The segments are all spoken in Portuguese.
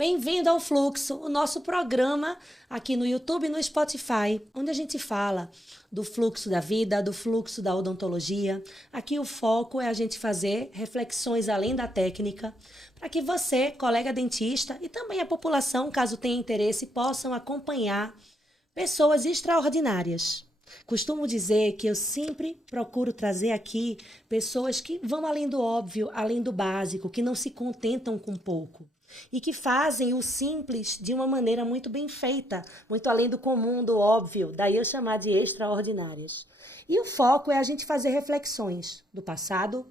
Bem-vindo ao Fluxo, o nosso programa aqui no YouTube e no Spotify, onde a gente fala do fluxo da vida, do fluxo da odontologia. Aqui o foco é a gente fazer reflexões além da técnica, para que você, colega dentista, e também a população, caso tenha interesse, possam acompanhar pessoas extraordinárias. Costumo dizer que eu sempre procuro trazer aqui pessoas que vão além do óbvio, além do básico, que não se contentam com pouco e que fazem o simples de uma maneira muito bem feita, muito além do comum, do óbvio, daí eu chamar de extraordinárias. E o foco é a gente fazer reflexões do passado,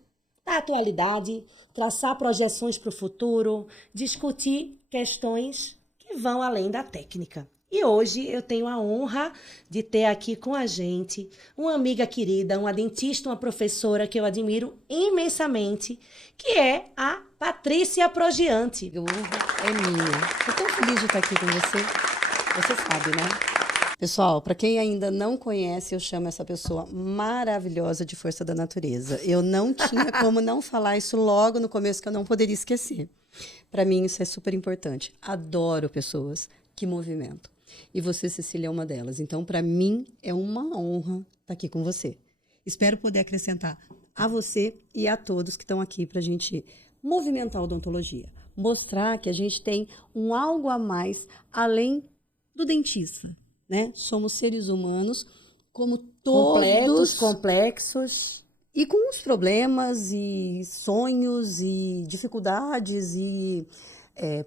da atualidade, traçar projeções para o futuro, discutir questões que vão além da técnica. E hoje eu tenho a honra de ter aqui com a gente uma amiga querida, uma dentista, uma professora que eu admiro imensamente, que é a Patrícia Progiante. A honra é minha. Estou tão feliz de estar aqui com você. Você sabe, né? Pessoal, para quem ainda não conhece, eu chamo essa pessoa maravilhosa de força da natureza. Eu não tinha como não falar isso logo no começo, que eu não poderia esquecer. Para mim, isso é super importante. Adoro pessoas que movimentam. E você, Cecília, é uma delas. Então, para mim, é uma honra estar aqui com você. Espero poder acrescentar a você e a todos que estão aqui para a gente movimentar a odontologia. Mostrar que a gente tem um algo a mais além do dentista, né? Somos seres humanos como todos. Complexos. E com os problemas e sonhos e dificuldades e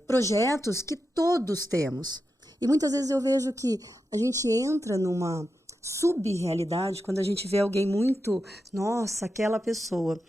projetos que todos temos. E muitas vezes eu vejo que a gente entra numa subrealidade quando a gente vê alguém muito, nossa, aquela pessoa.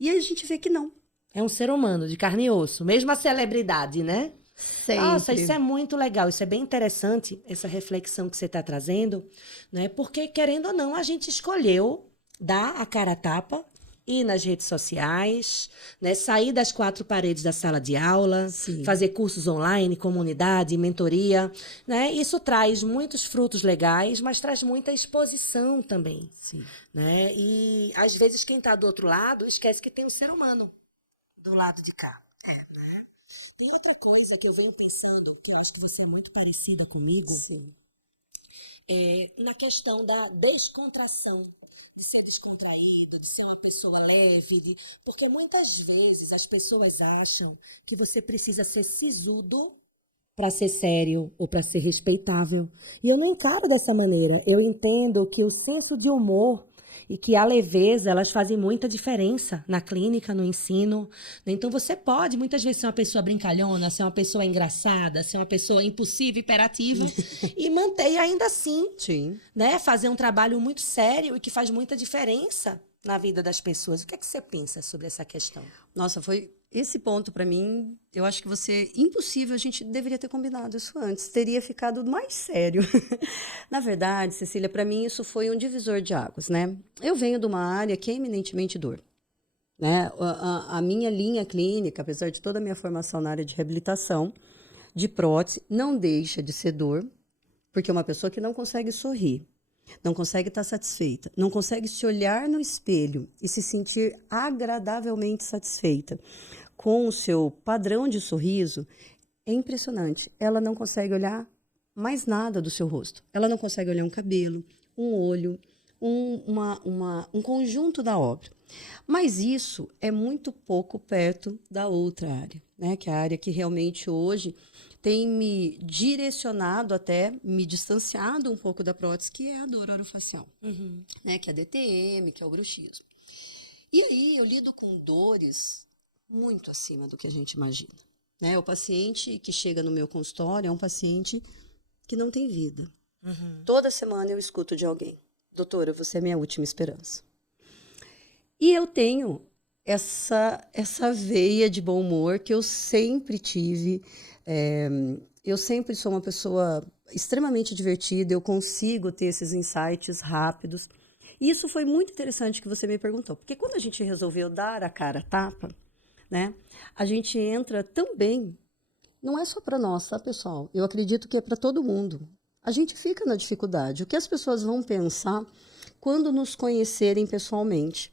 E a gente vê que não. É um ser humano de carne e osso, mesmo a celebridade, né? Sempre. Nossa, isso é muito legal, isso é bem interessante, essa reflexão que você está trazendo, né? Porque, querendo ou não, a gente escolheu dar a cara a tapa, ir nas redes sociais, né? Sair das quatro paredes da sala de aula, Sim. fazer cursos online, comunidade, mentoria, né? Isso traz muitos frutos legais, mas traz muita exposição também. Sim. Né? E, às vezes, quem está do outro lado esquece que tem um ser humano do lado de cá. Né? E outra coisa que eu venho pensando, que eu acho que você é muito parecida comigo, Sim. é na questão da descontração, de ser descontraído, de ser uma pessoa leve, porque muitas vezes as pessoas acham que você precisa ser sisudo para ser sério ou para ser respeitável. E eu não encaro dessa maneira. Eu entendo que o senso de humor e que a leveza, elas fazem muita diferença na clínica, no ensino. Então, você pode, muitas vezes, ser uma pessoa brincalhona, ser uma pessoa engraçada, ser uma pessoa impulsiva, hiperativa, e manter ainda assim, Sim. né, fazer um trabalho muito sério e que faz muita diferença na vida das pessoas. O que é que você pensa sobre essa questão? Nossa, foi esse ponto para mim, eu acho que impossível, a gente deveria ter combinado isso antes, teria ficado mais sério. Na verdade, Cecília, para mim isso foi um divisor de águas, né? Eu venho de uma área que é eminentemente dor, né? A minha linha clínica, apesar de toda a minha formação na área de reabilitação, de prótese, não deixa de ser dor, porque é uma pessoa que não consegue sorrir, não consegue estar satisfeita, não consegue se olhar no espelho e se sentir agradavelmente satisfeita com o seu padrão de sorriso, é impressionante. Ela não consegue olhar mais nada do seu rosto. Ela não consegue olhar um cabelo, um olho, um conjunto da obra. Mas isso é muito pouco perto da outra área, né? Que é a área que realmente hoje tem me direcionado até, me distanciado um pouco da prótese, que é a dor orofacial, né? Que é a DTM, que é o bruxismo. E aí eu lido com dores muito acima do que a gente imagina, né? O paciente que chega no meu consultório é um paciente que não tem vida. Toda semana eu escuto de alguém: doutora, você é minha última esperança. E eu tenho essa veia de bom humor que eu sempre tive. Eu sempre sou uma pessoa extremamente divertida, eu consigo ter esses insights rápidos. E isso foi muito interessante que você me perguntou, porque quando a gente resolveu dar a cara a tapa, né, a gente entra também, não é só para nós, tá, pessoal? Eu acredito que é para todo mundo. A gente fica na dificuldade. O que as pessoas vão pensar quando nos conhecerem pessoalmente?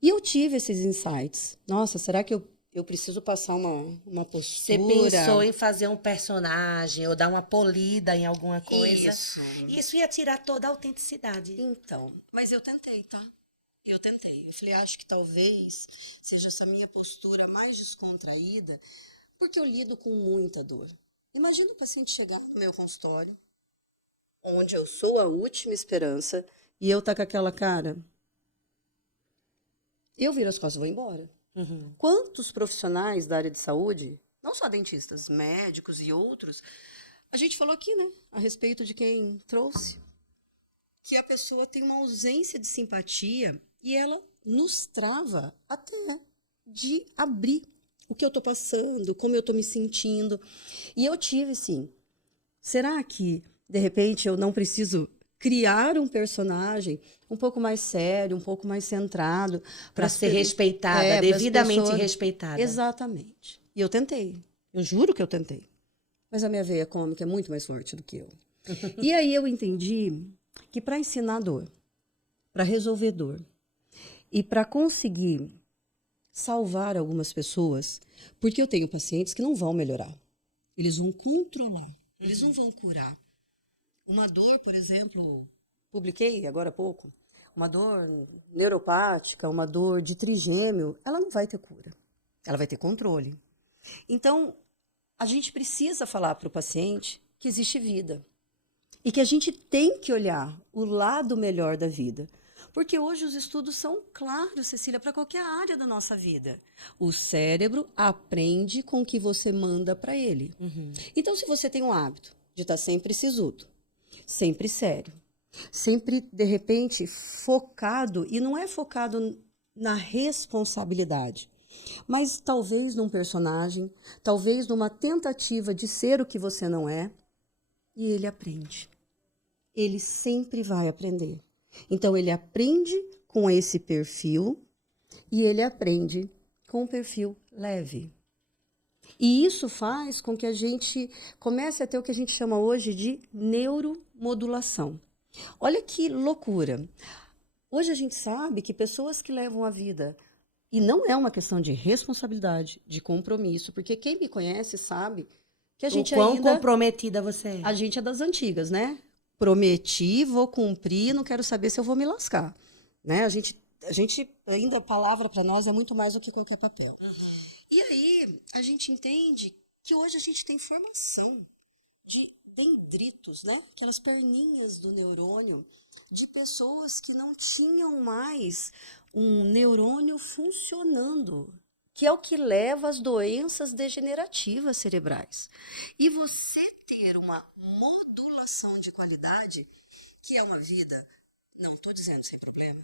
E eu tive esses insights. Nossa, será que eu eu preciso passar uma Você postura. pensou em fazer um personagem ou dar uma polida em alguma coisa? Isso. Isso ia tirar toda a autenticidade. Então, mas eu tentei, tá? Eu tentei. Eu falei, acho que talvez seja essa minha postura mais descontraída, porque eu lido com muita dor. Imagina o paciente chegar no meu consultório, onde eu sou a última esperança, e eu tá com aquela cara. Eu viro as costas e vou embora. Uhum. Quantos profissionais da área de saúde, não só dentistas, médicos e outros, a gente falou aqui, né, a respeito de quem trouxe, que a pessoa tem uma ausência de simpatia e ela nos trava até de abrir o que eu estou passando, como eu estou me sentindo. E eu tive, sim, será que, de repente, eu não preciso criar um personagem um pouco mais sério, um pouco mais centrado. Para ser respeitada, devidamente respeitada. Exatamente. E eu tentei. Eu juro que eu tentei. Mas a minha veia cômica é muito mais forte do que eu. E aí eu entendi que para ensinar dor, para resolver dor e para conseguir salvar algumas pessoas, porque eu tenho pacientes que não vão melhorar. Eles vão controlar, eles não vão curar. Uma dor, por exemplo, publiquei agora há pouco, uma dor neuropática, uma dor de trigêmeo, ela não vai ter cura, ela vai ter controle. Então, a gente precisa falar para o paciente que existe vida e que a gente tem que olhar o lado melhor da vida. Porque hoje os estudos são claros, Cecília, para qualquer área da nossa vida. O cérebro aprende com o que você manda para ele. Uhum. Então, se você tem um hábito de estar sempre sisudo, sempre sério, sempre, de repente, focado, e não é focado na responsabilidade, mas talvez num personagem, talvez numa tentativa de ser o que você não é, e ele aprende. Ele sempre vai aprender. Então, ele aprende com esse perfil e ele aprende com um perfil leve. E isso faz com que a gente comece a ter o que a gente chama hoje de neuromodulação. Olha que loucura. Hoje a gente sabe que pessoas que levam a vida, e não é uma questão de responsabilidade, de compromisso, porque quem me conhece sabe que a gente O quão ainda... comprometida você é. A gente é das antigas, né? Prometi, vou cumprir, não quero saber se eu vou me lascar. Né? A gente ainda, a palavra para nós é muito mais do que qualquer papel. Uhum. E aí, a gente entende que hoje a gente tem formação de dendritos, né? Aquelas perninhas do neurônio, de pessoas que não tinham mais um neurônio funcionando, que é o que leva às doenças degenerativas cerebrais. E você ter uma modulação de qualidade, que é uma vida, não estou dizendo sem problema,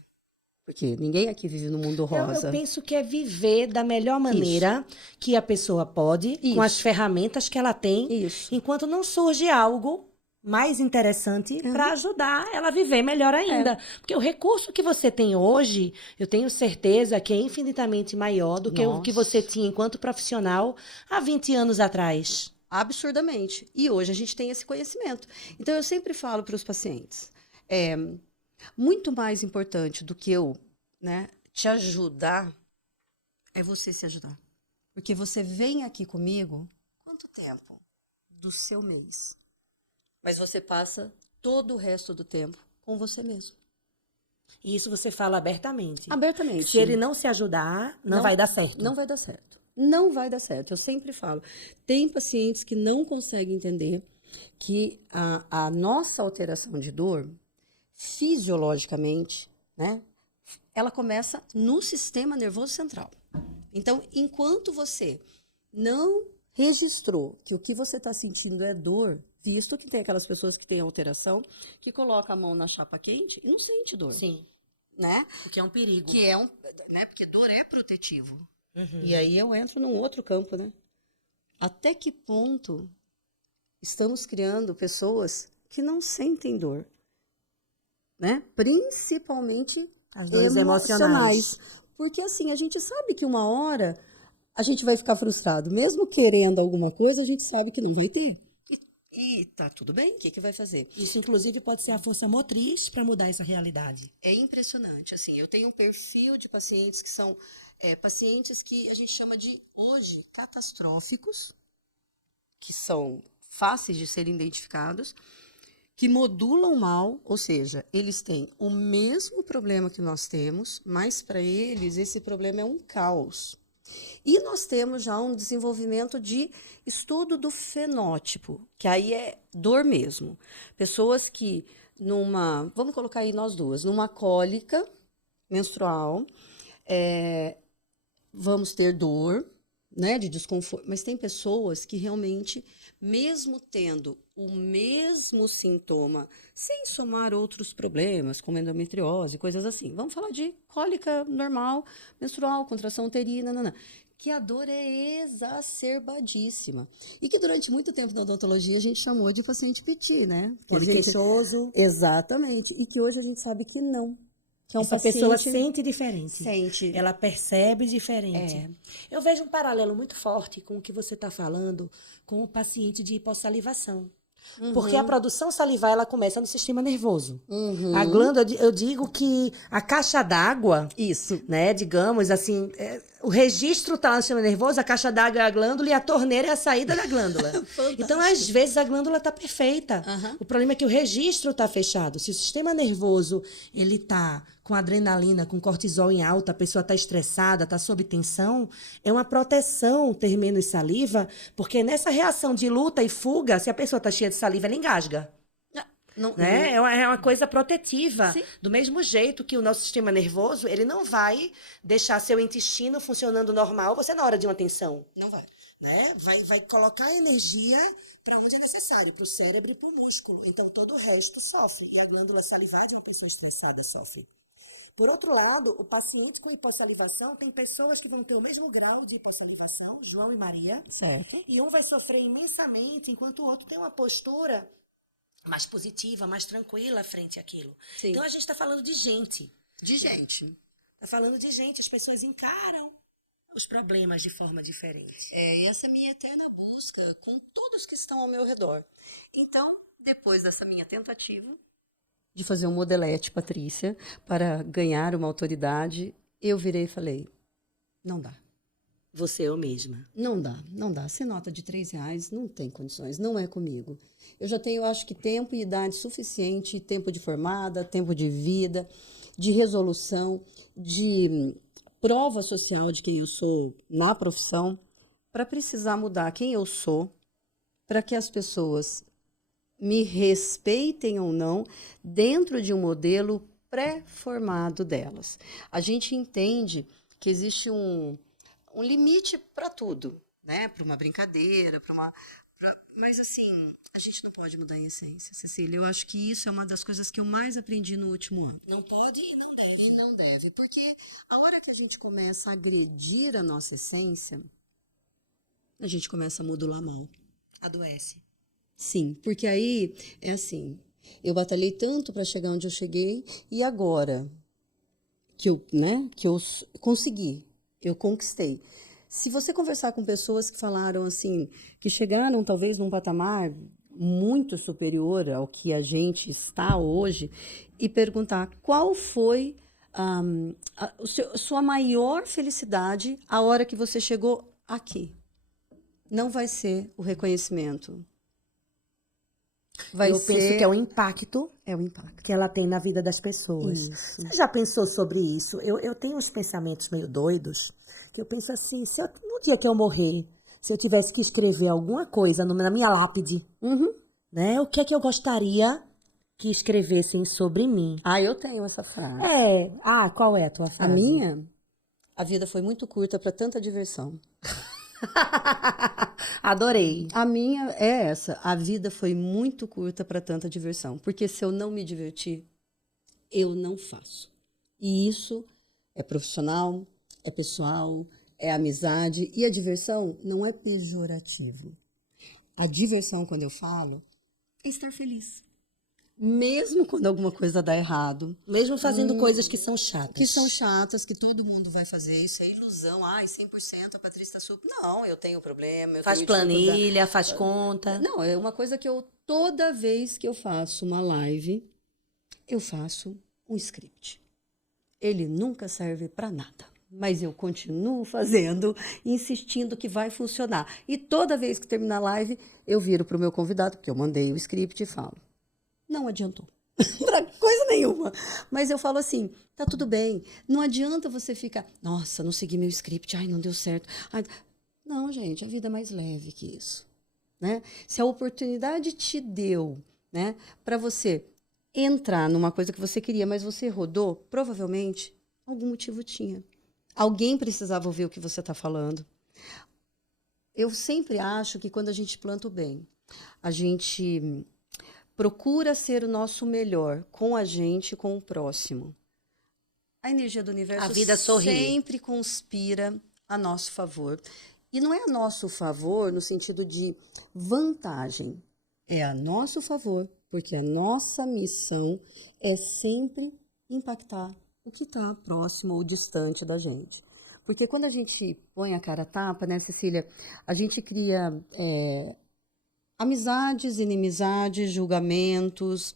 porque ninguém aqui vive no mundo rosa. Eu penso que é viver da melhor maneira que a pessoa pode, com as ferramentas que ela tem, enquanto não surge algo mais interessante para ajudar ela a viver melhor ainda. Porque o recurso que você tem hoje, eu tenho certeza que é infinitamente maior do que o que você tinha enquanto profissional há 20 anos atrás. Absurdamente. E hoje a gente tem esse conhecimento. Então, eu sempre falo para os pacientes, muito mais importante do que eu, né, te ajudar, é você se ajudar. Porque você vem aqui comigo, quanto tempo? Do seu mês. Mas você passa todo o resto do tempo com você mesmo. E isso você fala abertamente. Abertamente. Se ele não se ajudar, não vai dar certo. Não vai dar certo. Não vai dar certo. Eu sempre falo. Tem pacientes que não conseguem entender que a nossa alteração de dor, fisiologicamente, né, ela começa no sistema nervoso central. Então, enquanto você não registrou que o que você está sentindo é dor, visto que tem aquelas pessoas que têm alteração, que colocam a mão na chapa quente e não sente dor. Sim. Né? O que é um perigo. Que é né? Porque dor é protetivo. Uhum. E aí eu entro num outro campo, né? Até que ponto estamos criando pessoas que não sentem dor, né? Principalmente as dores emocionais. Porque assim, a gente sabe que uma hora a gente vai ficar frustrado. Mesmo querendo alguma coisa, a gente sabe que não vai ter. E tá tudo bem, o que que vai fazer? Isso, inclusive, pode ser a força motriz para mudar essa realidade. É impressionante, assim, eu tenho um perfil de pacientes que são pacientes que a gente chama de, hoje, catastróficos, que são fáceis de serem identificados, que modulam mal, ou seja, eles têm o mesmo problema que nós temos, mas para eles esse problema é um caos. E nós temos já um desenvolvimento de estudo do fenótipo, que aí é dor mesmo. Pessoas que vamos colocar aí nós duas, numa cólica menstrual, vamos ter dor, né, de desconforto, mas tem pessoas que realmente, mesmo tendo o mesmo sintoma, sem somar outros problemas, como endometriose, coisas assim. Vamos falar de cólica normal, menstrual, contração uterina, que a dor é exacerbadíssima. E que durante muito tempo na odontologia a gente chamou de paciente petit, né? Poliqueixoso. Exatamente. E que hoje a gente sabe que não. Que é um Essa paciente... pessoa sente diferente. Sente. Ela percebe diferente. Eu vejo um paralelo muito forte com o que você está falando com o paciente de hipossalivação. Porque a produção salivar, ela começa no sistema nervoso. A glândula, eu digo que a caixa d'água, Isso. né, digamos assim, o registro está no sistema nervoso, a caixa d'água é a glândula e a torneira é a saída da glândula. Então, às vezes, a glândula está perfeita. O problema é que o registro está fechado. Se o sistema nervoso, ele está com adrenalina, com cortisol em alta, a pessoa está estressada, está sob tensão, é uma proteção ter menos saliva, porque nessa reação de luta e fuga, se a pessoa está cheia de saliva, ela engasga. Né? É uma coisa protetiva. Sim. Do mesmo jeito que o nosso sistema nervoso, ele não vai deixar seu intestino funcionando normal, você na hora de uma tensão. Não vai. Né? Vai colocar energia para onde é necessário, para o cérebro e para o músculo. Então, todo o resto sofre. E a glândula salivar de uma pessoa estressada sofre. Por outro lado, o paciente com hipossalivação, tem pessoas que vão ter o mesmo grau de hipossalivação, João e Maria. Certo. E um vai sofrer imensamente, enquanto o outro tem uma postura mais positiva, mais tranquila frente àquilo. Sim. Então, a gente está falando de gente. De gente. Está falando de gente. As pessoas encaram os problemas de forma diferente. É essa minha eterna busca com todos que estão ao meu redor. Então, depois dessa minha tentativa de fazer um modelete, Patrícia, para ganhar uma autoridade, eu virei e falei, não dá. Você eu mesma. Não dá, não dá. Se nota de R$3, não tem condições, não é comigo. Eu já tenho, acho que, tempo e idade suficiente, tempo de formada, tempo de vida, de resolução, de prova social de quem eu sou na profissão, para precisar mudar quem eu sou, para que as pessoas me respeitem ou não dentro de um modelo pré-formado delas. A gente entende que existe um limite para tudo, né? Para uma brincadeira, mas assim, a gente não pode mudar em essência, Cecília. Eu acho que isso é uma das coisas que eu mais aprendi no último ano. Não pode e não deve. E não deve, porque a hora que a gente começa a agredir a nossa essência, a gente começa a modular mal. Adoece. Sim, porque aí é assim, eu batalhei tanto para chegar onde eu cheguei e agora que eu consegui, eu conquistei. Se você conversar com pessoas que falaram assim, que chegaram talvez num patamar muito superior ao que a gente está hoje e perguntar qual foi sua maior felicidade a hora que você chegou aqui, não vai ser o reconhecimento. Eu penso que é o impacto. É o impacto. Que ela tem na vida das pessoas. Isso. Você já pensou sobre isso? Eu tenho uns pensamentos meio doidos, que eu penso assim, no dia que eu morrer, se eu tivesse que escrever alguma coisa na minha lápide, né? O que é que eu gostaria que escrevessem sobre mim? Ah, eu tenho essa frase. Qual é a tua frase? A minha? A vida foi muito curta para tanta diversão. Adorei. A minha é essa. A vida foi muito curta para tanta diversão. Porque se eu não me divertir, eu não faço. E isso é profissional, é pessoal, é amizade. E a diversão não é pejorativo. A diversão, quando eu falo, é estar feliz. mesmo quando alguma coisa dá errado. Mesmo fazendo coisas que são chatas. Que são chatas, que todo mundo vai fazer. Isso é ilusão. Ai, 100% a Patrícia tá super... Não, eu tenho problema. Faz planilha, faz conta. Não, é uma coisa que toda vez que eu faço uma live, eu faço um script. Ele nunca serve para nada. Mas eu continuo fazendo, insistindo que vai funcionar. E toda vez que terminar a live, eu viro para o meu convidado, porque eu mandei o script e falo. Não adiantou. Pra coisa nenhuma. Mas eu falo assim, tá tudo bem. Não adianta você ficar, nossa, não segui meu script, ai, não deu certo. Ai, não, gente, a vida é mais leve que isso. Né? Se a oportunidade te deu, né, para você entrar numa coisa que você queria, mas você rodou, provavelmente algum motivo tinha. Alguém precisava ouvir o que você está falando. Eu sempre acho que quando a gente planta o bem, a gente procura ser o nosso melhor com a gente e com o próximo. A energia do universo A vida sorri. sempre conspira a nosso favor. E não é a nosso favor no sentido de vantagem. É a nosso favor, porque a nossa missão é sempre impactar o que está próximo ou distante da gente. Porque quando a gente põe a cara a tapa, né, Cecília, a gente cria amizades, inimizades, julgamentos,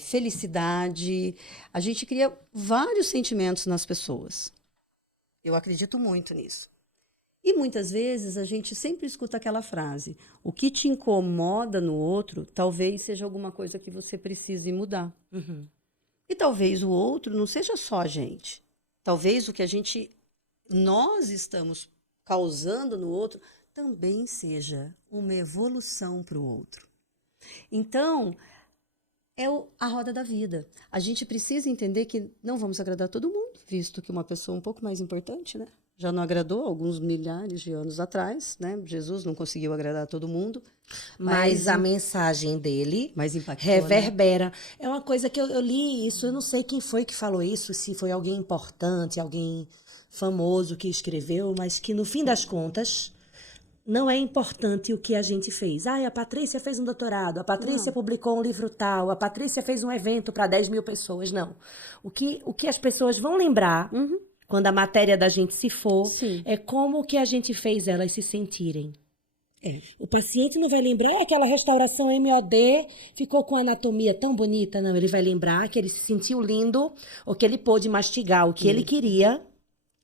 felicidade. A gente cria vários sentimentos nas pessoas. Eu acredito muito nisso. E muitas vezes a gente sempre escuta aquela frase: o que te incomoda no outro talvez seja alguma coisa que você precise mudar. Uhum. E talvez o outro não seja só a gente. Talvez o que nós estamos causando no outro também seja uma evolução para o outro. Então, a roda da vida. A gente precisa entender que não vamos agradar todo mundo, visto que uma pessoa um pouco mais importante, né? Já não agradou alguns milhares de anos atrás, né? Jesus não conseguiu agradar todo mundo. Mas a mensagem dele impactou, reverbera. Né? É uma coisa que eu li isso, eu não sei quem foi que falou isso, se foi alguém importante, alguém famoso que escreveu, mas que no fim das contas não é importante o que a gente fez. A Patrícia fez um doutorado, a Patrícia publicou um livro tal, a Patrícia fez um evento para 10 mil pessoas. Não. O que as pessoas vão lembrar, quando a matéria da gente se for, é como que a gente fez elas se sentirem. O paciente não vai lembrar aquela restauração MOD ficou com anatomia tão bonita. Não, ele vai lembrar que ele se sentiu lindo ou que ele pôde mastigar o que ele queria.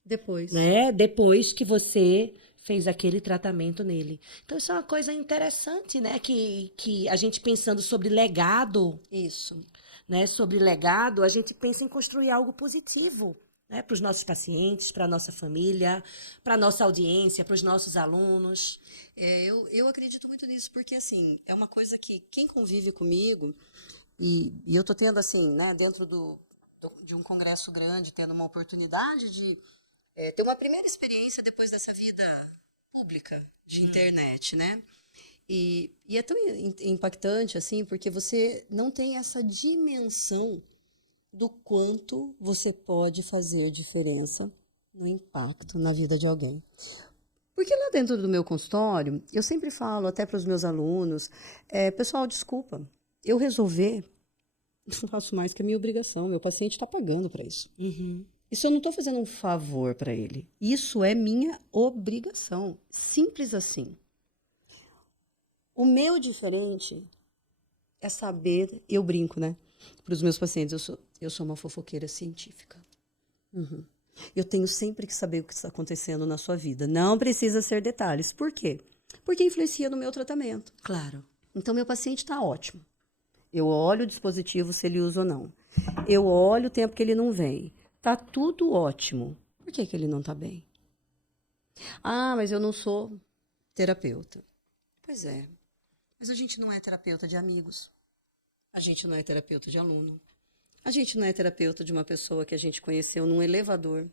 Depois. Né? Depois que você fez aquele tratamento nele. Então, isso é uma coisa interessante, né? Que a gente pensando sobre legado. Isso. Né? Sobre legado, a gente pensa em construir algo positivo. Né? Para os nossos pacientes, para a nossa família, para a nossa audiência, para os nossos alunos. Eu acredito muito nisso, porque assim, é uma coisa que quem convive comigo, e eu estou tendo assim, né, dentro de um congresso grande, tendo uma oportunidade de ter uma primeira experiência depois dessa vida pública de internet, né? E é tão impactante, assim, porque você não tem essa dimensão do quanto você pode fazer diferença no impacto na vida de alguém. Porque lá dentro do meu consultório, eu sempre falo até para os meus alunos, pessoal, desculpa, eu resolver, não faço mais que a minha obrigação, meu paciente está pagando para isso. Isso eu não estou fazendo um favor para ele, isso é minha obrigação, simples assim. O meu diferente é saber, eu brinco, né, para os meus pacientes, eu sou uma fofoqueira científica. Eu tenho sempre que saber o que está acontecendo na sua vida. Não precisa ser detalhes. Por quê? Porque influencia no meu tratamento. Claro. Então, meu paciente está ótimo. Eu olho o dispositivo, se ele usa ou não. Eu olho o tempo que ele não vem. Está tudo ótimo. Por que ele não está bem? Ah, mas eu não sou terapeuta. Pois é. Mas a gente não é terapeuta de amigos. A gente não é terapeuta de aluno. A gente não é terapeuta de uma pessoa que a gente conheceu num elevador.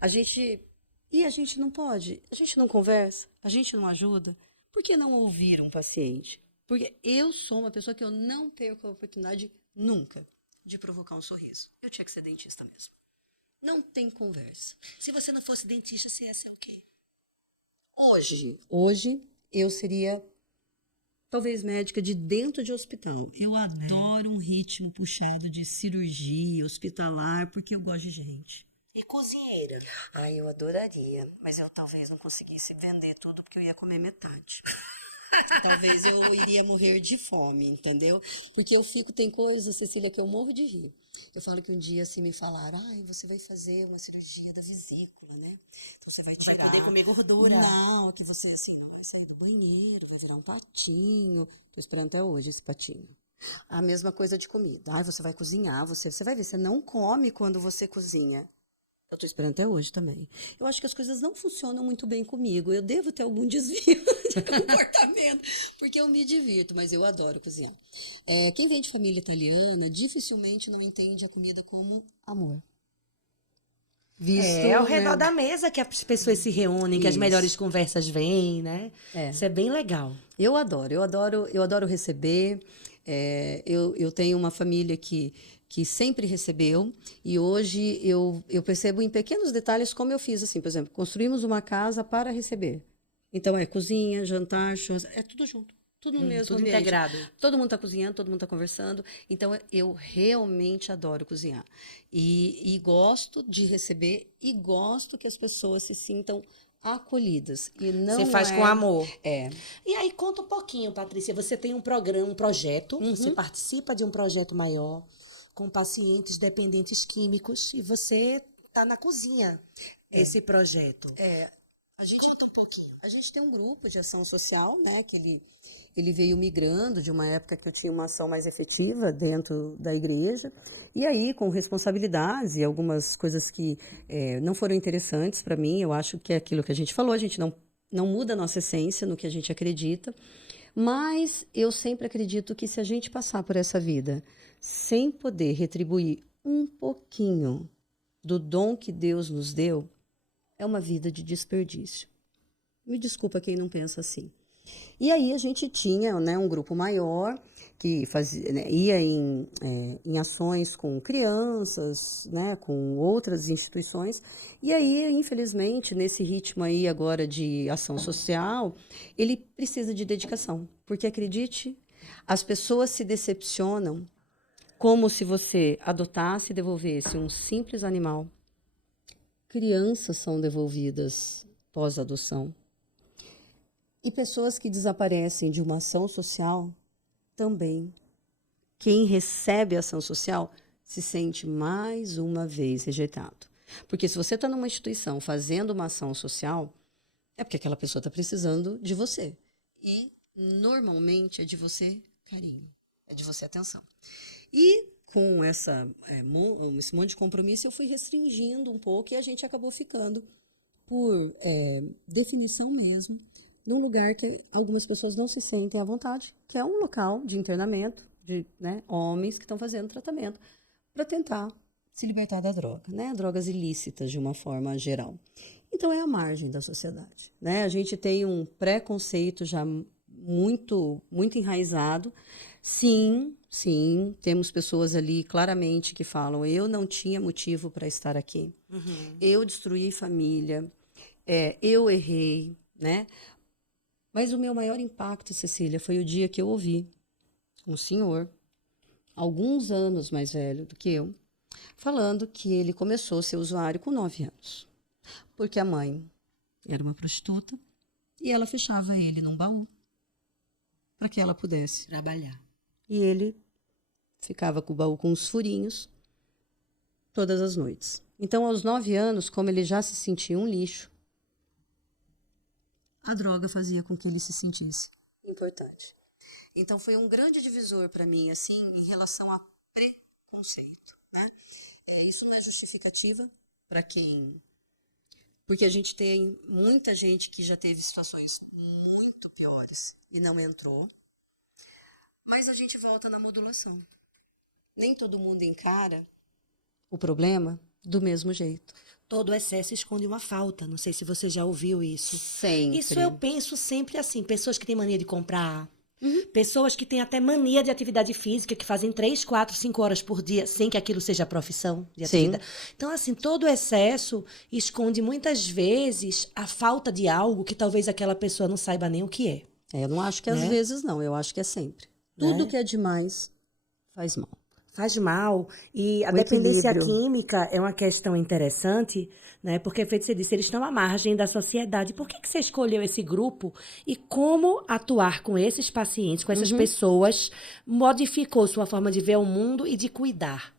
A gente não pode, a gente não conversa, a gente não ajuda. Por que não ouvir um paciente? Porque eu sou uma pessoa que eu não perco a oportunidade nunca de provocar um sorriso. Eu tinha que ser dentista mesmo. Não tem conversa. Se você não fosse dentista, você ia ser o quê? Hoje eu seria talvez médica de dentro de hospital. Eu adoro um ritmo puxado de cirurgia hospitalar, porque eu gosto de gente. E cozinheira? Ai, eu adoraria, mas eu talvez não conseguisse vender tudo, porque eu ia comer metade. Talvez eu iria morrer de fome, entendeu? Porque tem coisas, Cecília, que eu morro de rir. Eu falo que um dia, assim, me falaram, você vai fazer uma cirurgia da vesícula, né? Você vai tirar... Vai poder comer gordura. Não, é que você, assim, não vai sair do banheiro, vai virar um patinho. Tô esperando até hoje esse patinho. A mesma coisa de comida. Você vai cozinhar, você vai ver, você não come quando você cozinha. Eu tô esperando até hoje também. Eu acho que as coisas não funcionam muito bem comigo. Eu devo ter algum desvio de comportamento, porque eu me divirto, mas eu adoro cozinhar. Quem vem de família italiana dificilmente não entende a comida como amor. Ao redor da mesa que as pessoas se reúnem, que as melhores conversas vêm, né? Isso é bem legal. Eu adoro receber. Eu tenho uma família que sempre recebeu, e hoje eu percebo em pequenos detalhes como eu fiz, assim, por exemplo, construímos uma casa para receber. Então, cozinha, jantar, churrasco, tudo junto, tudo no mesmo tudo ambiente. Integrado. Todo mundo está cozinhando, todo mundo está conversando, então eu realmente adoro cozinhar. E gosto de receber, e gosto que as pessoas se sintam acolhidas. E não você faz com amor. É. E aí, conta um pouquinho, Patrícia, você tem um projeto, você participa de um projeto maior, com pacientes dependentes químicos, e você está na cozinha, esse projeto. Conta um pouquinho. A gente tem um grupo de ação social, né, que ele veio migrando de uma época que eu tinha uma ação mais efetiva dentro da igreja, e aí com responsabilidades e algumas coisas que não foram interessantes para mim. Eu acho que é aquilo que a gente falou, a gente não muda a nossa essência no que a gente acredita, mas eu sempre acredito que se a gente passar por essa vida sem poder retribuir um pouquinho do dom que Deus nos deu, é uma vida de desperdício. Me desculpa quem não pensa assim. E aí a gente tinha, né, um grupo maior que ia em ações com crianças, né, com outras instituições. E aí, infelizmente, nesse ritmo aí agora de ação social, ele precisa de dedicação. Porque, acredite, as pessoas se decepcionam como se você adotasse e devolvesse um simples animal. Crianças são devolvidas pós-adoção. E pessoas que desaparecem de uma ação social também. Quem recebe a ação social se sente mais uma vez rejeitado. Porque se você está numa instituição fazendo uma ação social, é porque aquela pessoa está precisando de você. E, normalmente, é de você carinho, é de você atenção. E com esse monte de compromisso, eu fui restringindo um pouco, e a gente acabou ficando, por definição mesmo, num lugar que algumas pessoas não se sentem à vontade, que é um local de internamento de homens que estão fazendo tratamento para tentar se libertar da droga, né? Drogas ilícitas de uma forma geral. Então é a margem da sociedade, né? A gente tem um preconceito já muito, muito enraizado. Sim, temos pessoas ali claramente que falam: eu não tinha motivo para estar aqui, eu destruí família, eu errei, né? Mas o meu maior impacto, Cecília, foi o dia que eu ouvi um senhor, alguns anos mais velho do que eu, falando que ele começou a ser usuário com 9 anos. Porque a mãe era uma prostituta e ela fechava ele num baú para que ela pudesse trabalhar. E ele ficava com o baú com os furinhos todas as noites. Então, aos 9 anos, como ele já se sentia um lixo, a droga fazia com que ele se sentisse importante. Então, foi um grande divisor para mim, assim, em relação a preconceito. Né? Isso não é justificativa para quem... Porque a gente tem muita gente que já teve situações muito piores e não entrou. Mas a gente volta na modulação. Nem todo mundo encara o problema do mesmo jeito. Todo excesso esconde uma falta. Não sei se você já ouviu isso. Sempre. Isso eu penso sempre assim. Pessoas que têm mania de comprar. Pessoas que têm até mania de atividade física, que fazem 3, 4, 5 horas por dia, sem que aquilo seja profissão de atividade. Então, assim, todo excesso esconde muitas vezes a falta de algo que talvez aquela pessoa não saiba nem o que é. Eu não acho que às né? vezes não, eu acho que é sempre. Né? Tudo que é demais faz mal. Faz mal. E a O dependência equilíbrio. química é uma questão interessante, né? Porque, feito você disse, eles estão à margem da sociedade. Por que que você escolheu esse grupo e como atuar com esses pacientes, com essas pessoas, modificou sua forma de ver o mundo e de cuidar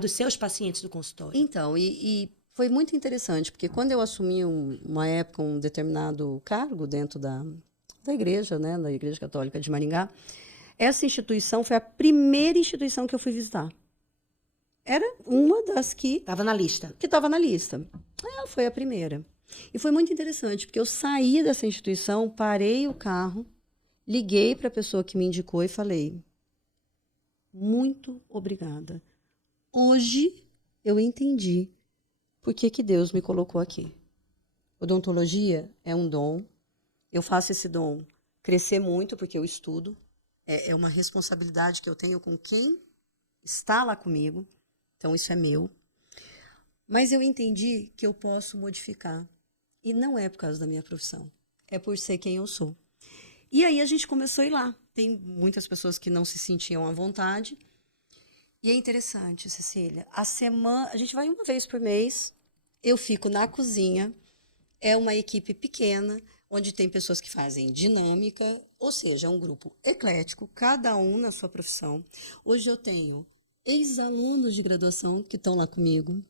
dos seus pacientes do consultório? Então, e foi muito interessante, porque quando eu assumi uma época um determinado cargo dentro da igreja, né, da Igreja Católica de Maringá, essa instituição foi a primeira instituição que eu fui visitar. Era uma das que Estava na lista. estava na lista. Ela foi a primeira. E foi muito interessante, porque eu saí dessa instituição, parei o carro, liguei para a pessoa que me indicou e falei: muito obrigada. Hoje eu entendi por que que Deus me colocou aqui. Odontologia é um dom. Eu faço esse dom crescer muito porque eu estudo. É uma responsabilidade que eu tenho com quem está lá comigo. Então, isso é meu. Mas eu entendi que eu posso modificar. E não é por causa da minha profissão. É por ser quem eu sou. E aí a gente começou a ir lá. Tem muitas pessoas que não se sentiam à vontade. E é interessante, Cecília. A gente vai uma vez por mês. Eu fico na cozinha. É uma equipe pequena, onde tem pessoas que fazem dinâmica, ou seja, é um grupo eclético, cada um na sua profissão. Hoje eu tenho ex-alunos de graduação que estão lá comigo,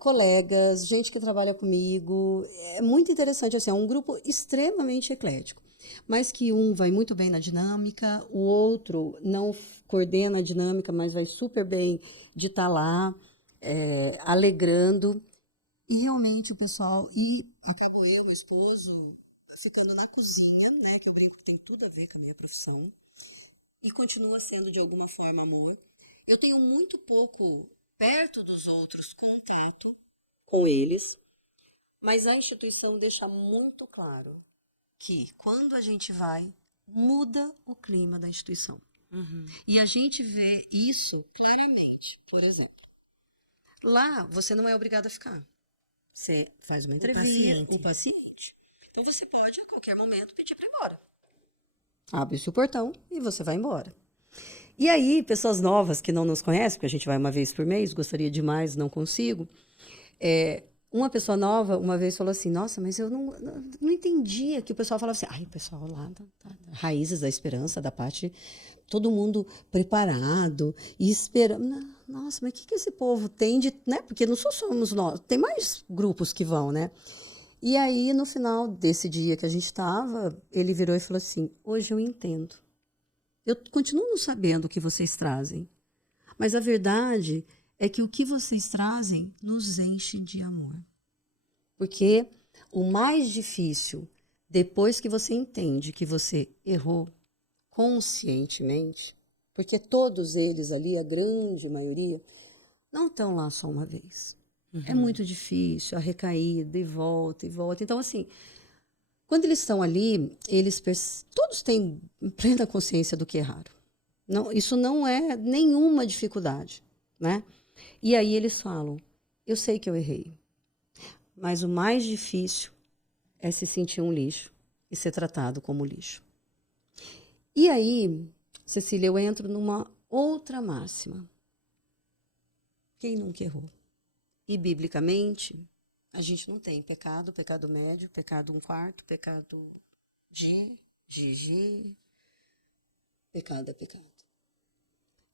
colegas, gente que trabalha comigo. É muito interessante, assim, é um grupo extremamente eclético, mas que um vai muito bem na dinâmica, o outro não coordena a dinâmica, mas vai super bem de estar lá, alegrando. E realmente o pessoal, e acabo eu, meu esposo, ficando na cozinha, né, que eu brinco que tem tudo a ver com a minha profissão, e continua sendo de alguma forma amor. Eu tenho muito pouco perto dos outros contato com eles, mas a instituição deixa muito claro que quando a gente vai, muda o clima da instituição. E a gente vê isso claramente. Por exemplo, lá você não é obrigado a ficar. Você faz uma entrevista, o paciente. Então você pode a qualquer momento pedir para ir embora. Abre-se o portão e você vai embora. E aí, pessoas novas que não nos conhecem, porque a gente vai uma vez por mês, gostaria demais, não consigo. Uma pessoa nova uma vez falou assim: nossa, mas eu não entendia que o pessoal falava assim, ai, o pessoal lá Raízes da Esperança, da parte, todo mundo preparado e esperando. Nossa, mas o que esse povo tem de, né? Porque não só somos nós, tem mais grupos que vão, né? E aí, no final desse dia que a gente estava, ele virou e falou assim: hoje eu entendo. Eu continuo não sabendo o que vocês trazem, mas a verdade é que o que vocês trazem nos enche de amor. Porque o mais difícil, depois que você entende que você errou conscientemente, porque todos eles ali, a grande maioria, não estão lá só uma vez. É muito difícil, a recaída, e volta, e volta. Então, assim, quando eles estão ali, todos têm plena consciência do que erraram. Não, isso não é nenhuma dificuldade, né? E aí eles falam: eu sei que eu errei, mas o mais difícil é se sentir um lixo e ser tratado como lixo. E aí, Cecília, eu entro numa outra máxima. Quem nunca errou? E biblicamente, a gente não tem pecado, pecado médio, pecado 1/4, pecado Gigi, pecado é pecado.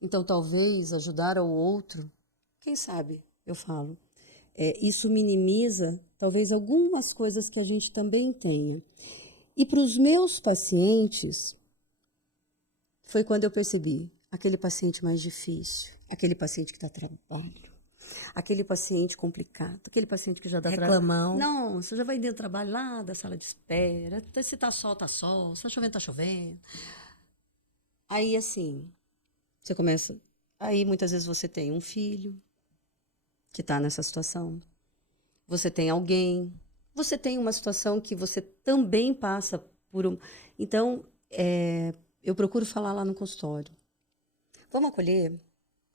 Então, talvez ajudar ao outro, quem sabe, eu falo, isso minimiza talvez algumas coisas que a gente também tenha. E para os meus pacientes, foi quando eu percebi aquele paciente mais difícil, aquele paciente que dá trabalho, aquele paciente complicado, aquele paciente que já dá Reclamão. Não, você já vai dentro do trabalho lá da sala de espera, se tá sol, tá sol, se tá chovendo, tá chovendo. Aí, assim, você começa... Aí, muitas vezes, você tem um filho que está nessa situação. Você tem alguém. Você tem uma situação que você também passa por um... Então, eu procuro falar lá no consultório. Vamos acolher?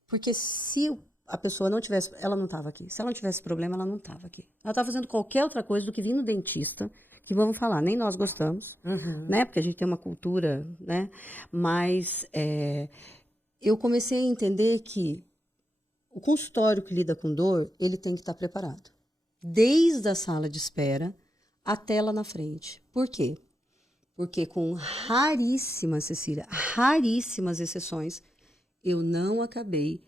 Porque se a pessoa não tivesse... Ela não estava aqui. Se ela não tivesse problema, ela não estava aqui. Ela estava fazendo qualquer outra coisa do que vir no dentista, que vamos falar, nem nós gostamos, né? Porque a gente tem uma cultura, né? Mas eu comecei a entender que o consultório que lida com dor, ele tem que estar preparado. Desde a sala de espera até lá na frente. Por quê? Porque com raríssimas, Cecília, raríssimas exceções, eu não acabei,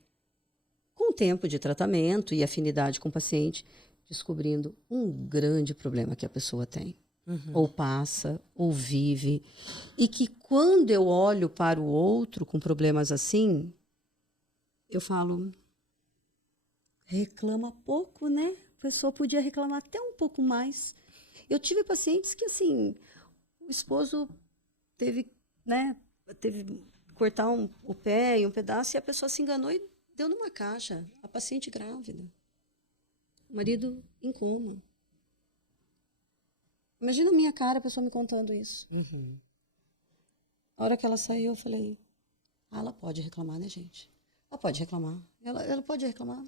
com o tempo de tratamento e afinidade com o paciente, descobrindo um grande problema que a pessoa tem. Ou passa, ou vive. E que quando eu olho para o outro com problemas assim, eu falo, reclama pouco, né? A pessoa podia reclamar até um pouco mais. Eu tive pacientes que, assim, o esposo teve, né, teve que cortar o pé e um pedaço e a pessoa se enganou e deu numa caixa. A paciente grávida. O marido em coma. Imagina a minha cara, a pessoa me contando isso. A hora que ela saiu, eu falei, ela pode reclamar, né, gente? Ela pode reclamar. Ela pode reclamar.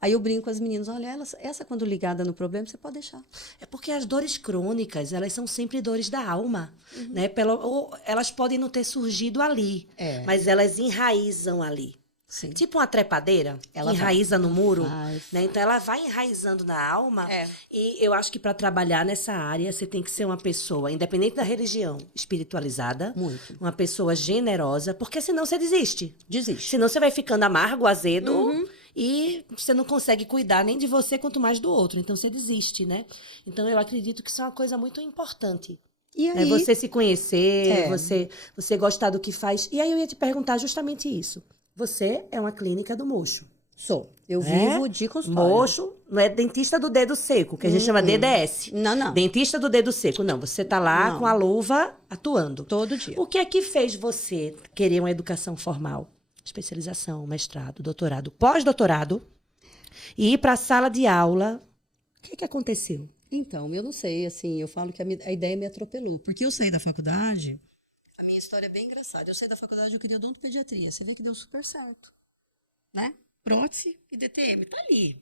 Aí eu brinco com as meninas, olha, essa quando ligada no problema, você pode deixar. É porque as dores crônicas, elas são sempre dores da alma, né? Ou elas podem não ter surgido ali, mas elas enraizam ali. Sim. Tipo uma trepadeira, Ela que enraiza no muro, vai. né? Então ela vai enraizando na alma. E eu acho que para trabalhar nessa área, você tem que ser uma pessoa, independente da religião, espiritualizada. Muito. Uma pessoa generosa, porque senão você desiste. Desiste. Senão você vai ficando amargo, azedo, e você não consegue cuidar nem de você, quanto mais do outro. Então você desiste, né? Então eu acredito que isso é uma coisa muito importante. E aí, É você se conhecer, você gostar do que faz. E aí eu ia te perguntar justamente isso. Você é uma clínica do mocho. sou. Eu vivo de consultório. Mocho não é dentista do dedo seco, que a gente chama DDS. Não. Dentista do dedo seco. Não, você tá lá com a luva atuando. Todo dia. O que é que fez você querer uma educação formal? Especialização, mestrado, doutorado, pós-doutorado, e ir para a sala de aula. O que é que aconteceu? Então, eu não sei, assim, eu falo que a ideia me atropelou. Porque eu saí da faculdade, a minha história é bem engraçada. Eu saí da faculdade, eu queria odontopediatria. Você vê que deu super certo, né? Prótese e DTM, tá ali,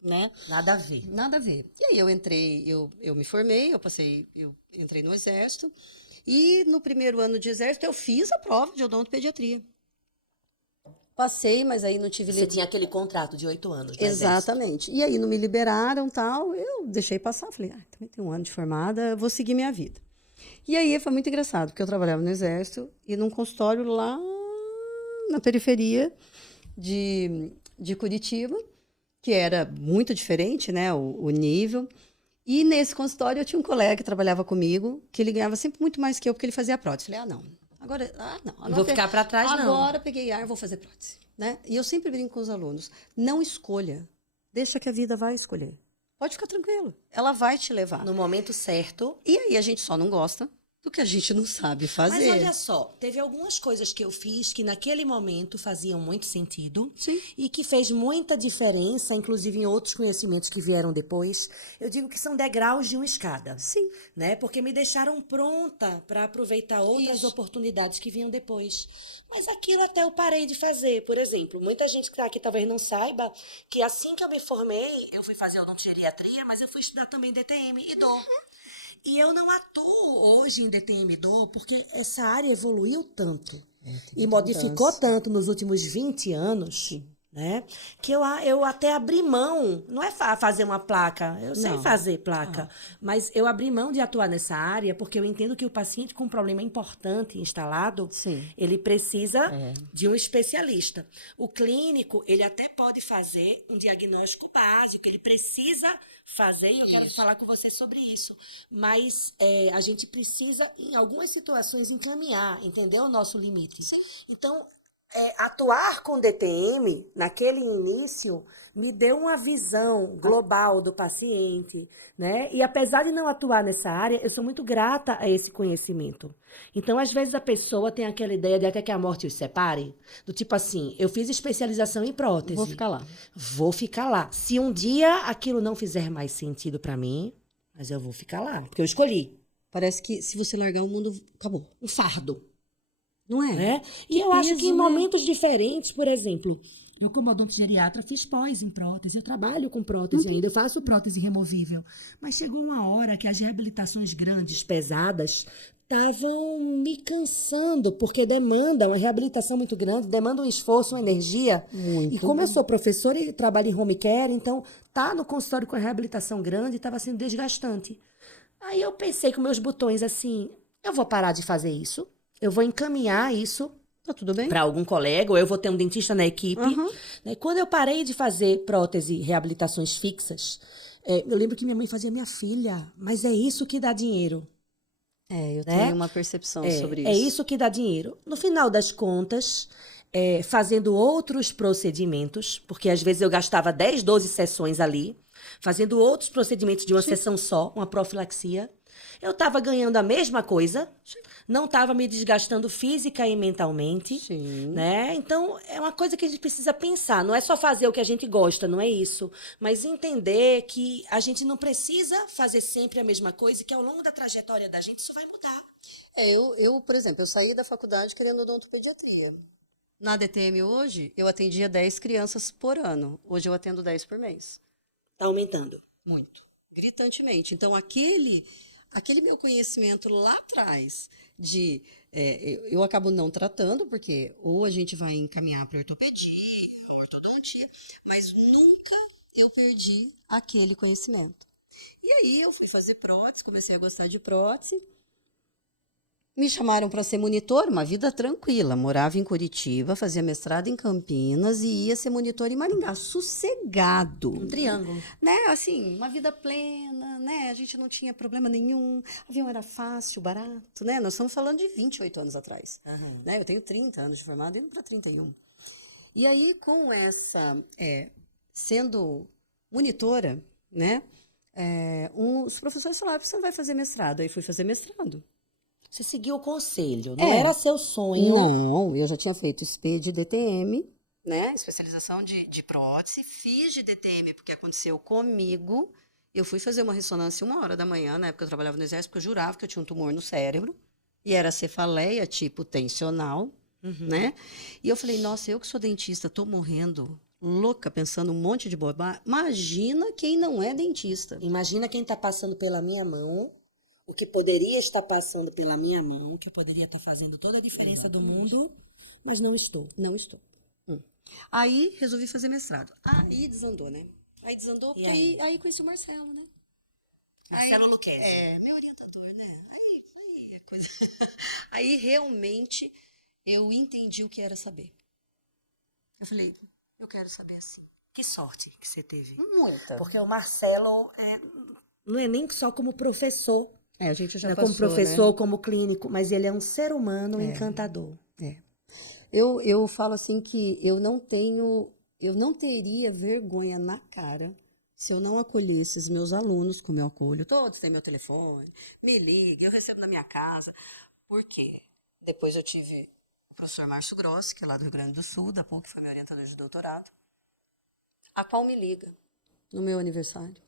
né? Nada a ver. Nada a ver. E aí eu entrei, eu me formei, eu entrei no exército. E no primeiro ano de exército, eu fiz a prova de odontopediatria. Passei, mas aí não tive... Você tinha aquele contrato de 8 anos no Exatamente. E aí não me liberaram, tal, eu deixei passar. Falei, também tem um ano de formada, vou seguir minha vida. E aí foi muito engraçado, porque eu trabalhava no exército e num consultório lá na periferia de Curitiba, que era muito diferente, né, o nível. E nesse consultório eu tinha um colega que trabalhava comigo, que ele ganhava sempre muito mais que eu, porque ele fazia prótese. Falei, não. Agora não vou ficar para trás, não. Agora peguei ar, vou fazer prótese, né? E eu sempre brinco com os alunos, não escolha, deixa que a vida vai escolher. Pode ficar tranquilo, ela vai te levar. No momento certo. E aí a gente só não gosta do que a gente não sabe fazer. Mas olha só, teve algumas coisas que eu fiz que naquele momento faziam muito sentido. Sim. E que fez muita diferença, inclusive em outros conhecimentos que vieram depois. Eu digo que são degraus de uma escada. Sim. Né? Porque me deixaram pronta para aproveitar outras oportunidades que vinham depois. Mas aquilo até eu parei de fazer. Por exemplo, muita gente que está aqui talvez não saiba que assim que eu me formei, eu fui fazer odontogeriatria, mas eu fui estudar também DTM e dor. E eu não atuo hoje em DTM dor porque essa área evoluiu tanto e modificou tanto nos últimos 20 anos, né? Que eu até abri mão, não é fazer uma placa, eu sei fazer placa, mas eu abri mão de atuar nessa área porque eu entendo que o paciente com um problema importante instalado, ele precisa de um especialista. O clínico, ele até pode fazer um diagnóstico básico, ele precisa fazer, e eu quero falar com você sobre isso. Mas a gente precisa, em algumas situações, encaminhar, entendeu? O nosso limite. Sim. Então, atuar com DTM, naquele início, me deu uma visão global do paciente, né? E apesar de não atuar nessa área, eu sou muito grata a esse conhecimento. Então, às vezes, a pessoa tem aquela ideia de até que a morte os separe, do tipo assim, eu fiz especialização em prótese. Vou ficar lá. Vou ficar lá. Se um dia aquilo não fizer mais sentido para mim, mas eu vou ficar lá, porque eu escolhi. Parece que se você largar o mundo, acabou. Um fardo. Não é? E eu acho que em momentos diferentes, por exemplo, Eu, como odontogeriatra, fiz pós em prótese. Eu trabalho com prótese ainda, eu faço prótese removível. Mas chegou uma hora que as reabilitações grandes, pesadas, estavam me cansando, porque demandam uma reabilitação muito grande, demanda um esforço, uma energia. Muito E como eu bom. sou professora e trabalho em home care, então tá no consultório com a reabilitação grande estava sendo desgastante. Aí eu pensei com meus botões assim, eu vou parar de fazer isso, eu vou encaminhar isso Tá tudo bem? para algum colega, ou eu vou ter um dentista na equipe. Aham. Né? Quando eu parei de fazer prótese e reabilitações fixas, eu lembro que minha mãe fazia, minha filha, mas é isso que dá dinheiro. Eu Né? tenho uma percepção sobre isso. É isso que dá dinheiro. No final das contas, fazendo outros procedimentos, porque às vezes eu gastava 10, 12 sessões ali, fazendo outros procedimentos de uma sessão só, uma profilaxia. Eu estava ganhando a mesma coisa, não estava me desgastando física e mentalmente, Sim. né? Então, é uma coisa que a gente precisa pensar. Não é só fazer o que a gente gosta, não é isso. Mas entender que a gente não precisa fazer sempre a mesma coisa e que ao longo da trajetória da gente isso vai mudar. Por exemplo, eu saí da faculdade querendo odontopediatria. Na DTM hoje, eu atendia 10 crianças por ano. Hoje eu atendo 10 por mês. Tá aumentando. Muito. Gritantemente. Então, aquele meu conhecimento lá atrás eu acabo não tratando, porque ou a gente vai encaminhar para ortopedia, ortodontia, mas nunca eu perdi aquele conhecimento. E aí eu fui fazer prótese, comecei a gostar de prótese. Me chamaram para ser monitor, uma vida tranquila. Morava em Curitiba, fazia mestrado em Campinas e ia ser monitor em Maringá, sossegado. Um triângulo. Né? Assim, uma vida plena, né? A gente não tinha problema nenhum. Avião era fácil, barato, né? Nós estamos falando de 28 anos atrás. Uhum. Né? Eu tenho 30 anos de formado, indo para 31. E aí, com essa... sendo monitora, né? Os professores falaram, você não vai fazer mestrado. Aí fui fazer mestrado. Você seguiu o conselho, não era seu sonho. Não, eu já tinha feito SP de DTM, né? Especialização de prótese. Fiz de DTM porque aconteceu comigo. Eu fui fazer uma ressonância 1h da manhã, na época eu trabalhava no exército, porque eu jurava que eu tinha um tumor no cérebro. E era cefaleia, tipo tensional, né? E eu falei, nossa, eu que sou dentista, tô morrendo louca, pensando um monte de bobagem. Imagina quem não é dentista. Imagina quem está passando pela minha mão, o que poderia estar passando pela minha mão, que eu poderia estar fazendo toda a diferença do mundo, mas não estou. Não estou. Aí resolvi fazer mestrado. Aí desandou, né? Aí desandou, porque aí conheci o Marcelo, né? Marcelo Luquezzi. Meu orientador, né? Aí é coisa. Aí realmente eu entendi o que era saber. Eu falei, eu quero saber assim. Que sorte que você teve. Muita. Porque o Marcelo não é nem só como professor. A gente já como passou, professor, né? como clínico, mas ele é um ser humano encantador. Eu falo assim que eu não teria vergonha na cara se eu não acolhesse os meus alunos, como eu acolho, todos têm meu telefone, me ligam, eu recebo na minha casa. Por quê? Depois eu tive o professor Márcio Grossi, que é lá do Rio Grande do Sul, da PUC, que foi meu orientador de doutorado, a qual me liga no meu aniversário.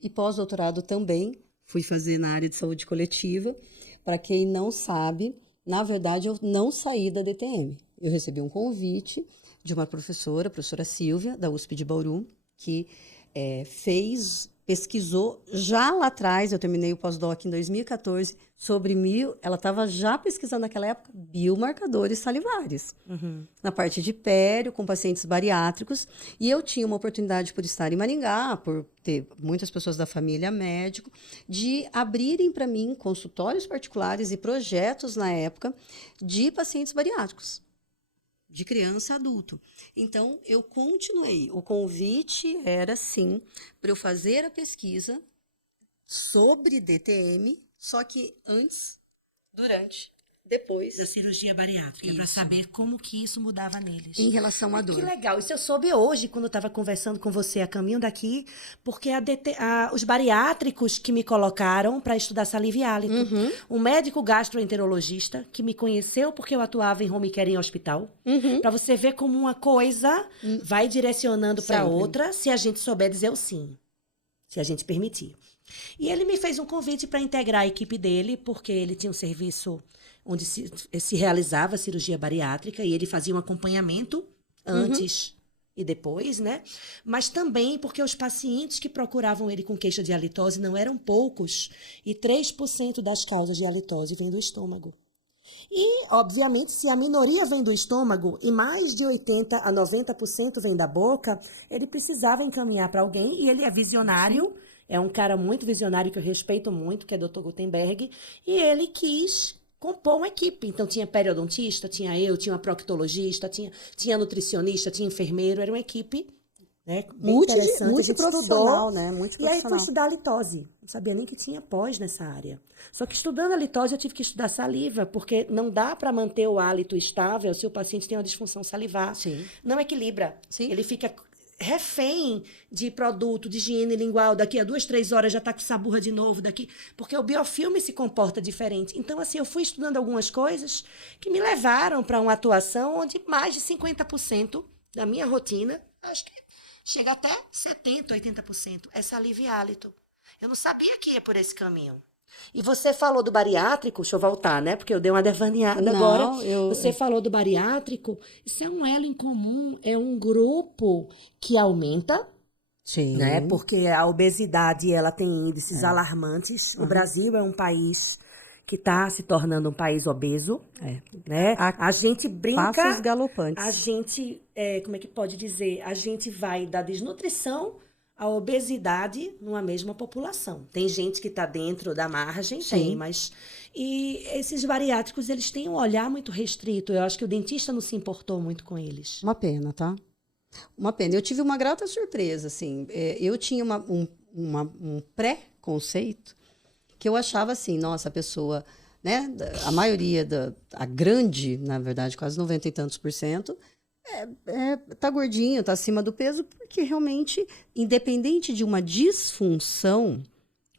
E pós-doutorado também, fui fazer na área de saúde coletiva. Para quem não sabe, na verdade, eu não saí da DTM. Eu recebi um convite de uma professora, a professora Silvia, da USP de Bauru, que pesquisou já lá atrás, eu terminei o pós-doc em 2014, ela estava já pesquisando naquela época biomarcadores salivares, na parte de pério, com pacientes bariátricos, e eu tinha uma oportunidade por estar em Maringá, por ter muitas pessoas da família médico, de abrirem para mim consultórios particulares e projetos na época de pacientes bariátricos, de criança a adulto. Então, eu continuei. O convite era, sim, para eu fazer a pesquisa sobre DTM, só que antes, durante, depois. Da cirurgia bariátrica, para saber como que isso mudava neles. Em relação à dor. Que legal. Isso eu soube hoje, quando eu estava conversando com você a caminho daqui, porque os bariátricos que me colocaram para estudar saliva e hálito. Um médico gastroenterologista que me conheceu porque eu atuava em home care em hospital. Para você ver como uma coisa vai direcionando para outra, se a gente souber dizer o sim. Se a gente permitir. E ele me fez um convite para integrar a equipe dele, porque ele tinha um serviço onde se realizava cirurgia bariátrica e ele fazia um acompanhamento Uhum. antes e depois, né? Mas também porque os pacientes que procuravam ele com queixa de halitose não eram poucos, e 3% das causas de halitose vêm do estômago. E, obviamente, se a minoria vem do estômago e mais de 80 a 90% vem da boca, ele precisava encaminhar para alguém, e ele é visionário, é um cara muito visionário que eu respeito muito, que é Dr. Gutenberg, e ele quis compor uma equipe. Então, tinha periodontista, tinha eu, tinha uma proctologista, tinha nutricionista, tinha enfermeiro, era uma equipe, né, bem interessante. A gente Multiprofissional, estudou, né? Muito e aí fui profissional. estudar litose. Não sabia nem que tinha pós nessa área. Só que estudando a litose eu tive que estudar saliva, porque não dá para manter o hálito estável se o paciente tem uma disfunção salivar. Sim. Não equilibra. Sim. Ele fica refém de produto, de higiene lingual, daqui a 2, 3 horas já está com saburra de novo, porque o biofilme se comporta diferente. Então, assim, eu fui estudando algumas coisas que me levaram para uma atuação onde mais de 50% da minha rotina, acho que chega até 70%, 80%, é saliva e hálito. Eu não sabia que ia por esse caminho. E você falou do bariátrico, deixa eu voltar, né? Porque eu dei uma devaneada agora. Não, eu. Você falou do bariátrico, isso é um elo em comum, é um grupo que aumenta, Sim. né? Porque a obesidade, ela tem índices alarmantes. O Brasil é um país que está se tornando um país obeso, né? A gente brinca, Passos galopantes. a gente, como é que pode dizer? A gente vai da desnutrição à obesidade numa mesma população. Tem gente que está dentro da margem, Sim. tem, mas... E esses bariátricos, eles têm um olhar muito restrito. Eu acho que o dentista não se importou muito com eles. Uma pena, tá? Uma pena. Eu tive uma grata surpresa, assim. Eu tinha um pré-conceito que eu achava assim, nossa, a pessoa, né? A maioria, a grande, na verdade, quase 90 e tantos %, tá gordinho, tá acima do peso, porque realmente, independente de uma disfunção,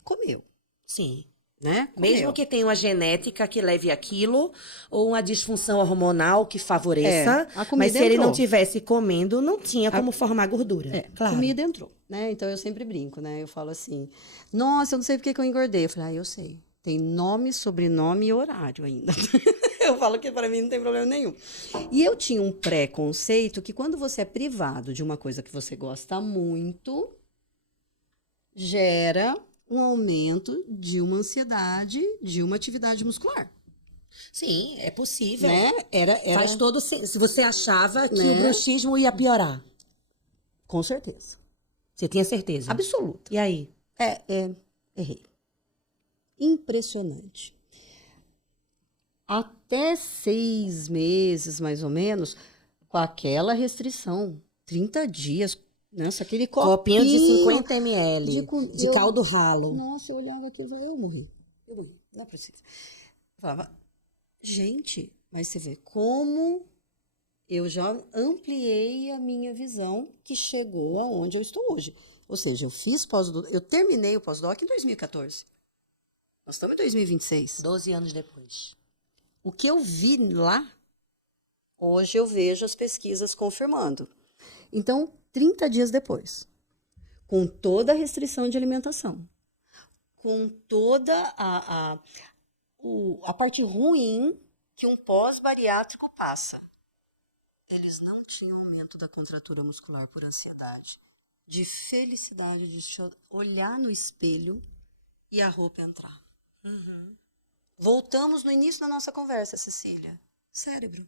comeu, Sim. né? Mesmo Comeu. que tenha uma genética que leve aquilo, ou uma disfunção hormonal que favoreça, a comida mas se ele não entrou. tivesse comendo, não tinha como formar gordura. Claro. Comida entrou, né? Então eu sempre brinco, né? Eu falo assim, nossa, eu não sei por que eu engordei. Eu falei, eu sei. Tem nome, sobrenome e horário ainda. Eu falo que para mim não tem problema nenhum. E eu tinha um preconceito que quando você é privado de uma coisa que você gosta muito, gera um aumento de uma ansiedade, de uma atividade muscular. Sim, é possível. Né? Faz todo se você achava que Né? o bruxismo ia piorar. Com certeza. Você tinha certeza? Absoluta. E aí? Errei. Impressionante. Até 6 meses, mais ou menos, com aquela restrição. 30 dias. Nossa, aquele Copinho de 50 de ml de eu- caldo ralo. Nossa, eu olhava aquilo e falava, eu morri. Não é preciso. Eu falava, gente, mas você vê como eu já ampliei a minha visão que chegou aonde eu estou hoje. Ou seja, eu terminei o pós-doc em 2014. Nós estamos em 2026. 12 anos depois. O que eu vi lá, hoje eu vejo as pesquisas confirmando. Então, 30 dias depois, com toda a restrição de alimentação, com toda a parte ruim que um pós-bariátrico passa, eles não tinham aumento da contratura muscular por ansiedade, de felicidade de olhar no espelho e a roupa entrar. Voltamos no início da nossa conversa, Cecília. Cérebro.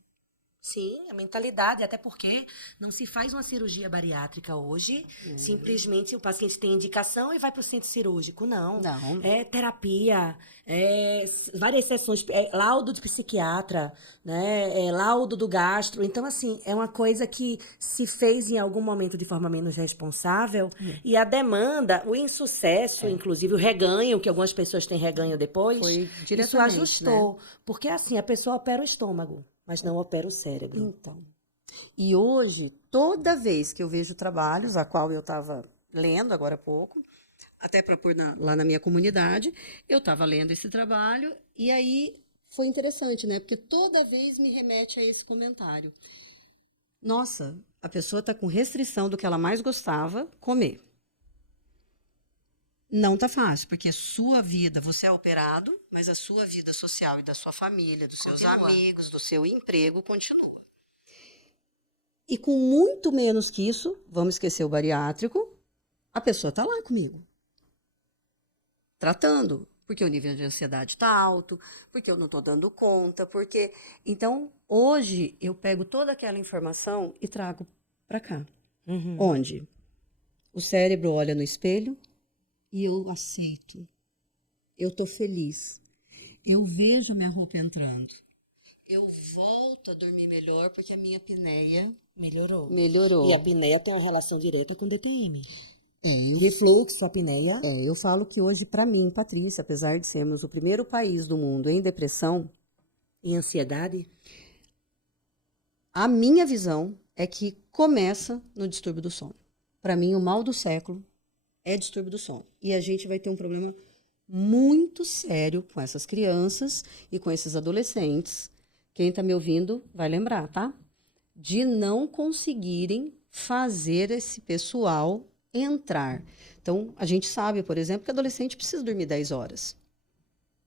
Sim, a mentalidade, até porque não se faz uma cirurgia bariátrica hoje, simplesmente o paciente tem indicação e vai para o centro cirúrgico. Não. Não. É terapia, várias sessões, laudo de psiquiatra, né? Laudo do gastro. Então, assim, é uma coisa que se fez em algum momento de forma menos responsável, e a demanda, o insucesso, inclusive o reganho, que algumas pessoas têm reganho depois, Foi isso diretamente, ajustou. né? Porque, assim, a pessoa opera o estômago, mas não opera o cérebro. Então, e hoje, toda vez que eu vejo trabalhos, a qual eu estava lendo agora há pouco, até para pôr lá na minha comunidade, eu estava lendo esse trabalho, e aí foi interessante, né? Porque toda vez me remete a esse comentário. Nossa, a pessoa está com restrição do que ela mais gostava, comer. Não tá fácil, porque sua vida, você é operado, mas a sua vida social e da sua família, dos seus Continua. amigos, do seu emprego continua. E com muito menos que isso, vamos esquecer o bariátrico, a pessoa tá lá comigo, tratando, porque o nível de ansiedade está alto, porque eu não estou dando conta, porque... Então, hoje, eu pego toda aquela informação e trago para cá. Onde o cérebro olha no espelho e eu aceito. Eu estou feliz. Eu vejo a minha roupa entrando. Eu volto a dormir melhor porque a minha apneia Melhorou. melhorou. E a apneia tem uma relação direta com DTM. Refluxo, apneia. Eu falo que hoje, para mim, Patrícia, apesar de sermos o primeiro país do mundo em depressão, E ansiedade. a minha visão é que começa no distúrbio do sono. Para mim, o mal do século é distúrbio do sono. E a gente vai ter um problema muito sério com essas crianças e com esses adolescentes. Quem está me ouvindo vai lembrar, tá? De não conseguirem fazer esse pessoal entrar. Então, a gente sabe, por exemplo, que o adolescente precisa dormir 10 horas.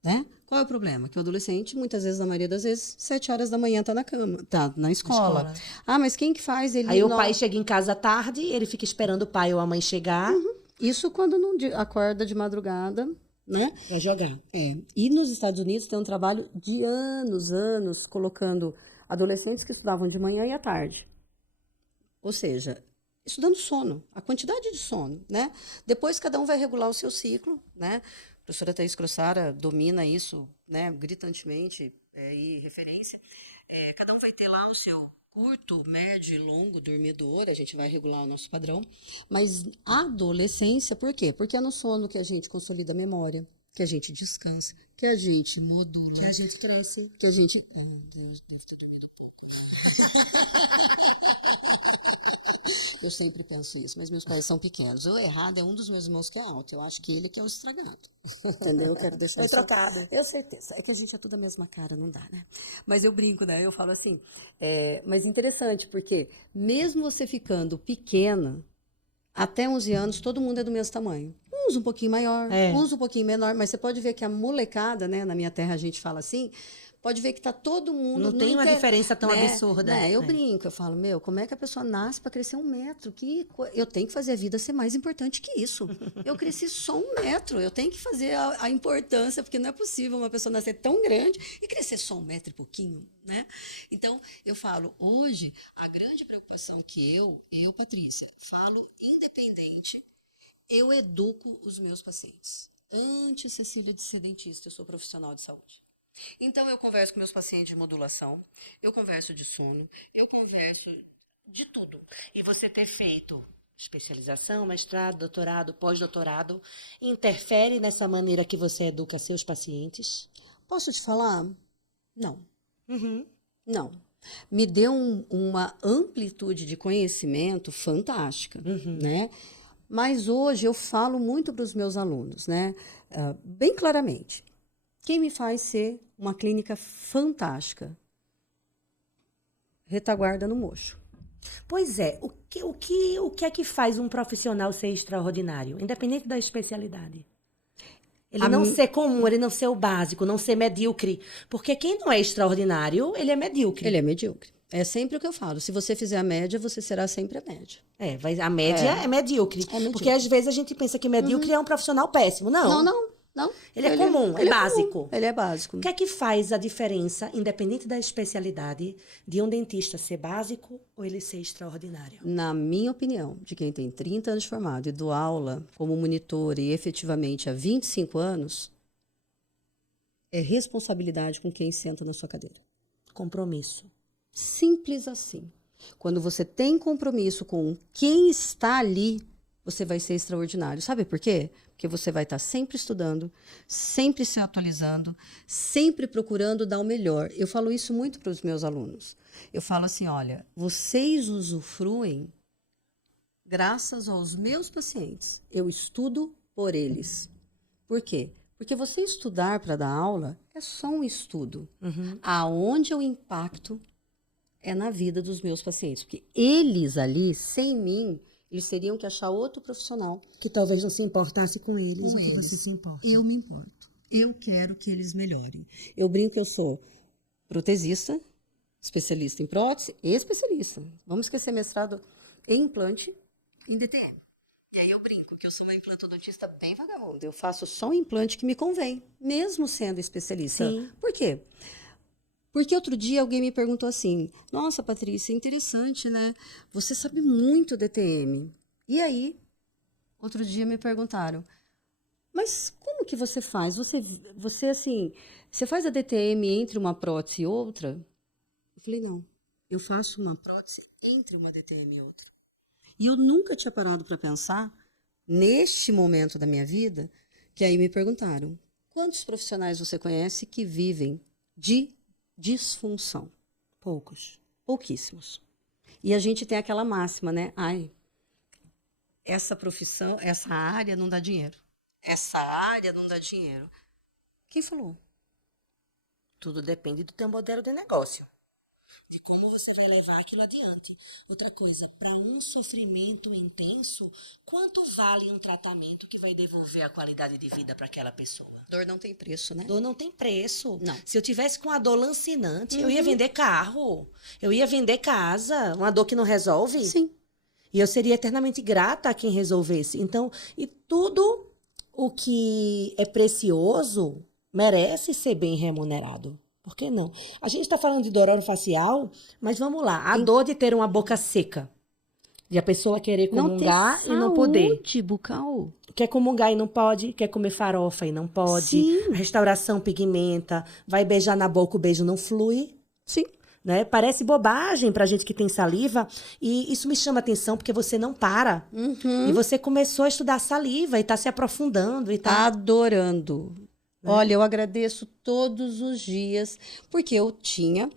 Né? Qual é o problema? Que o adolescente, muitas vezes, na maioria das vezes, 7 horas da manhã tá na cama, tá na escola. Ah, mas quem que faz? Ele Aí não... o pai chega em casa à tarde, ele fica esperando o pai ou a mãe chegar Isso quando não acorda de madrugada, né? pra jogar. E nos Estados Unidos tem um trabalho de anos, colocando adolescentes que estudavam de manhã e à tarde. Ou seja, estudando sono, a quantidade de sono, né? Depois cada um vai regular o seu ciclo, né? A professora Thaís Crossara domina isso, né, gritantemente, e referência. Cada um vai ter lá o seu curto, médio e longo dormidor, a gente vai regular o nosso padrão. Mas a adolescência, por quê? Porque é no sono que a gente consolida a memória, que a gente descansa, que a gente modula. Que a gente cresce. Que a gente... Oh, Deus, devo ter dormido pouco. Eu sempre penso isso, mas meus pais são pequenos. O errado é um dos meus irmãos que é alto. Eu acho que ele que é o estragado. Entendeu? Eu quero deixar Foi isso... trocada. Eu certeza. É que a gente é tudo a mesma cara, não dá, né? Mas eu brinco, né? Eu falo assim. Mas interessante, porque mesmo você ficando pequena, até 11 anos, todo mundo é do mesmo tamanho. Uns um pouquinho maior, uns um pouquinho menor, mas você pode ver que a molecada, né? Na minha terra a gente fala assim, pode ver que tá todo mundo... Não tem uma diferença tão absurda. Né? Eu brinco, eu falo, como é que a pessoa nasce para crescer 1 metro? Eu tenho que fazer a vida ser mais importante que isso. Eu cresci só 1 metro, eu tenho que fazer a importância, porque não é possível uma pessoa nascer tão grande e crescer só 1 metro e pouquinho, né? Então, eu falo, hoje, a grande preocupação que eu, Patrícia, falo independente, eu educo os meus pacientes. Antes, Cecília, de ser dentista, eu sou profissional de saúde. Então, eu converso com meus pacientes de modulação, eu converso de sono, eu converso de tudo. E você ter feito especialização, mestrado, doutorado, pós-doutorado, interfere nessa maneira que você educa seus pacientes? Posso te falar? Não. Não. Me deu uma amplitude de conhecimento fantástica, né? Mas hoje eu falo muito para os meus alunos, né? Bem claramente. Quem me faz ser uma clínica fantástica? Retaguarda no mocho. Pois é, o que é que faz um profissional ser extraordinário, independente da especialidade? Ele não ser comum, ele não ser o básico, não ser medíocre. Porque quem não é extraordinário, ele é medíocre. Ele é medíocre. É sempre o que eu falo. Se você fizer a média, você será sempre a média. A média é medíocre. Porque às vezes a gente pensa que medíocre é um profissional péssimo. Não. Não. Ele é comum, é básico. Ele é básico. O que é que faz a diferença, independente da especialidade, de um dentista ser básico ou ele ser extraordinário? Na minha opinião, de quem tem 30 anos de formado e dou aula como monitor e efetivamente há 25 anos, é responsabilidade com quem senta na sua cadeira. Compromisso. Simples assim. Quando você tem compromisso com quem está ali, você vai ser extraordinário. Sabe por quê? Porque você vai estar sempre estudando, sempre se atualizando, sempre procurando dar o melhor. Eu falo isso muito para os meus alunos. Eu falo assim, olha, vocês usufruem graças aos meus pacientes. Eu estudo por eles. Por quê? Porque você estudar para dar aula é só um estudo. Aonde eu impacto é na vida dos meus pacientes. Porque eles ali, sem mim, Eles teriam que achar outro profissional. Que talvez não se importasse com eles, Com que eles. você se importa. Eu me importo. Eu quero que eles melhorem. Eu brinco que eu sou protesista, especialista em prótese e especialista. Vamos esquecer mestrado em implante em DTM. E aí eu brinco que eu sou uma implantodontista bem vagabunda. Eu faço só um implante que me convém, mesmo sendo especialista. Sim. Por quê? Porque outro dia alguém me perguntou assim, nossa, Patrícia, interessante, né? Você sabe muito DTM. E aí, outro dia me perguntaram, mas como que você faz? Você assim, você faz a DTM entre uma prótese e outra? Eu falei, não, eu faço uma prótese entre uma DTM e outra. E eu nunca tinha parado para pensar, neste momento da minha vida, que aí me perguntaram, quantos profissionais você conhece que vivem de disfunção? Poucos. Pouquíssimos. E a gente tem aquela máxima, né? Ai, essa profissão, essa área não dá dinheiro. Essa área não dá dinheiro. Quem falou? Tudo depende do teu modelo de negócio. De como você vai levar aquilo adiante. Outra coisa, para um sofrimento intenso, quanto vale um tratamento que vai devolver a qualidade de vida para aquela pessoa? Dor não tem preço, né? Dor não tem preço. Não. Se eu tivesse com a dor lancinante, eu ia vender carro, eu ia vender casa, uma dor que não resolve. Sim. E eu seria eternamente grata a quem resolvesse. Então, e tudo o que é precioso merece ser bem remunerado. Por que não? A gente está falando de dor orofacial, mas vamos lá. A dor de ter uma boca seca. De a pessoa querer comungar e não poder. Saúde bucal. Quer comungar e não pode, quer comer farofa e não pode. Sim. A restauração pigmenta, vai beijar na boca, o beijo não flui. Sim. Né? Parece bobagem pra gente que tem saliva. E isso me chama atenção porque você não para. E você começou a estudar saliva e tá se aprofundando e tá... Adorando. Olha, eu agradeço todos os dias, porque eu tinha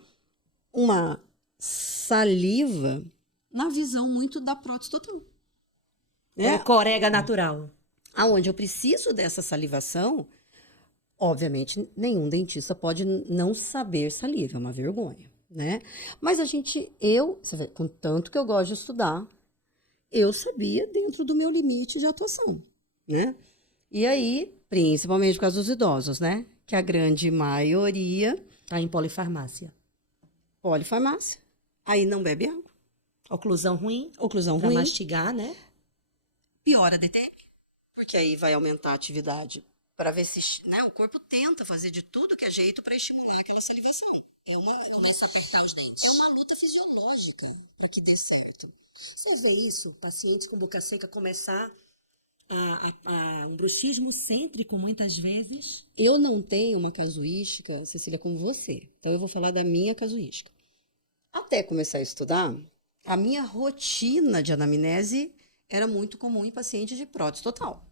uma saliva na visão muito da prótese total. É corega natural. Aonde eu preciso dessa salivação, obviamente, nenhum dentista pode não saber saliva, é uma vergonha, né? Mas você vê, com tanto que eu gosto de estudar, eu sabia dentro do meu limite de atuação, né? E aí, principalmente por causa dos idosos, né? Que a grande maioria... Tá em polifarmácia. Polifarmácia. Aí não bebe água. Oclusão ruim. Oclusão Pra ruim. mastigar, né? Piora a DTM. Porque aí vai aumentar a atividade para ver se, né, o corpo tenta fazer de tudo que é jeito para estimular aquela salivação. Começa a apertar os dentes. É uma luta fisiológica para que dê certo. Você vê isso? Pacientes com boca seca começar um bruxismo cêntrico, muitas vezes. Eu não tenho uma casuística, Cecília, como você. Então, eu vou falar da minha casuística. Até começar a estudar, a minha rotina de anamnese era muito comum em pacientes de prótese total.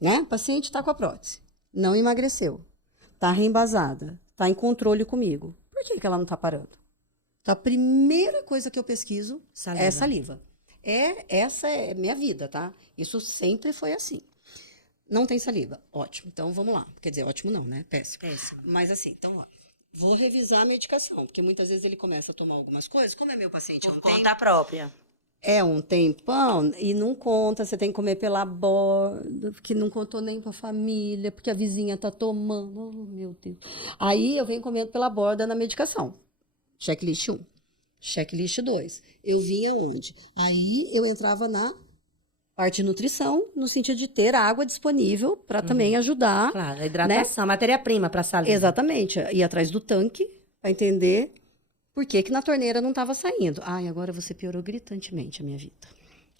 Né? O paciente está com a prótese, não emagreceu, está reembasada, está em controle comigo. Por que ela não está parando? Então, a primeira coisa que eu pesquiso é saliva. Essa é minha vida, tá? Isso sempre foi assim. Não tem saliva. Ótimo. Então, vamos lá. Quer dizer, ótimo não, né? Péssimo. Péssimo. Mas assim, então, ó, vou revisar a medicação. Porque muitas vezes ele começa a tomar algumas coisas. Como é meu paciente? Por conta própria. É um tempão e não conta. Você tem que comer pela borda, porque não contou nem pra família, porque a vizinha tá tomando. Oh, meu Deus. Aí eu venho comendo pela borda na medicação. Checklist 1. Checklist 2. Eu vinha onde? Aí eu entrava na parte de nutrição, no sentido de ter água disponível para também ajudar. Claro, a hidratação, matéria-prima para saliva. Exatamente. Ir atrás do tanque para entender por que na torneira não estava saindo. Ai, agora você piorou gritantemente a minha vida.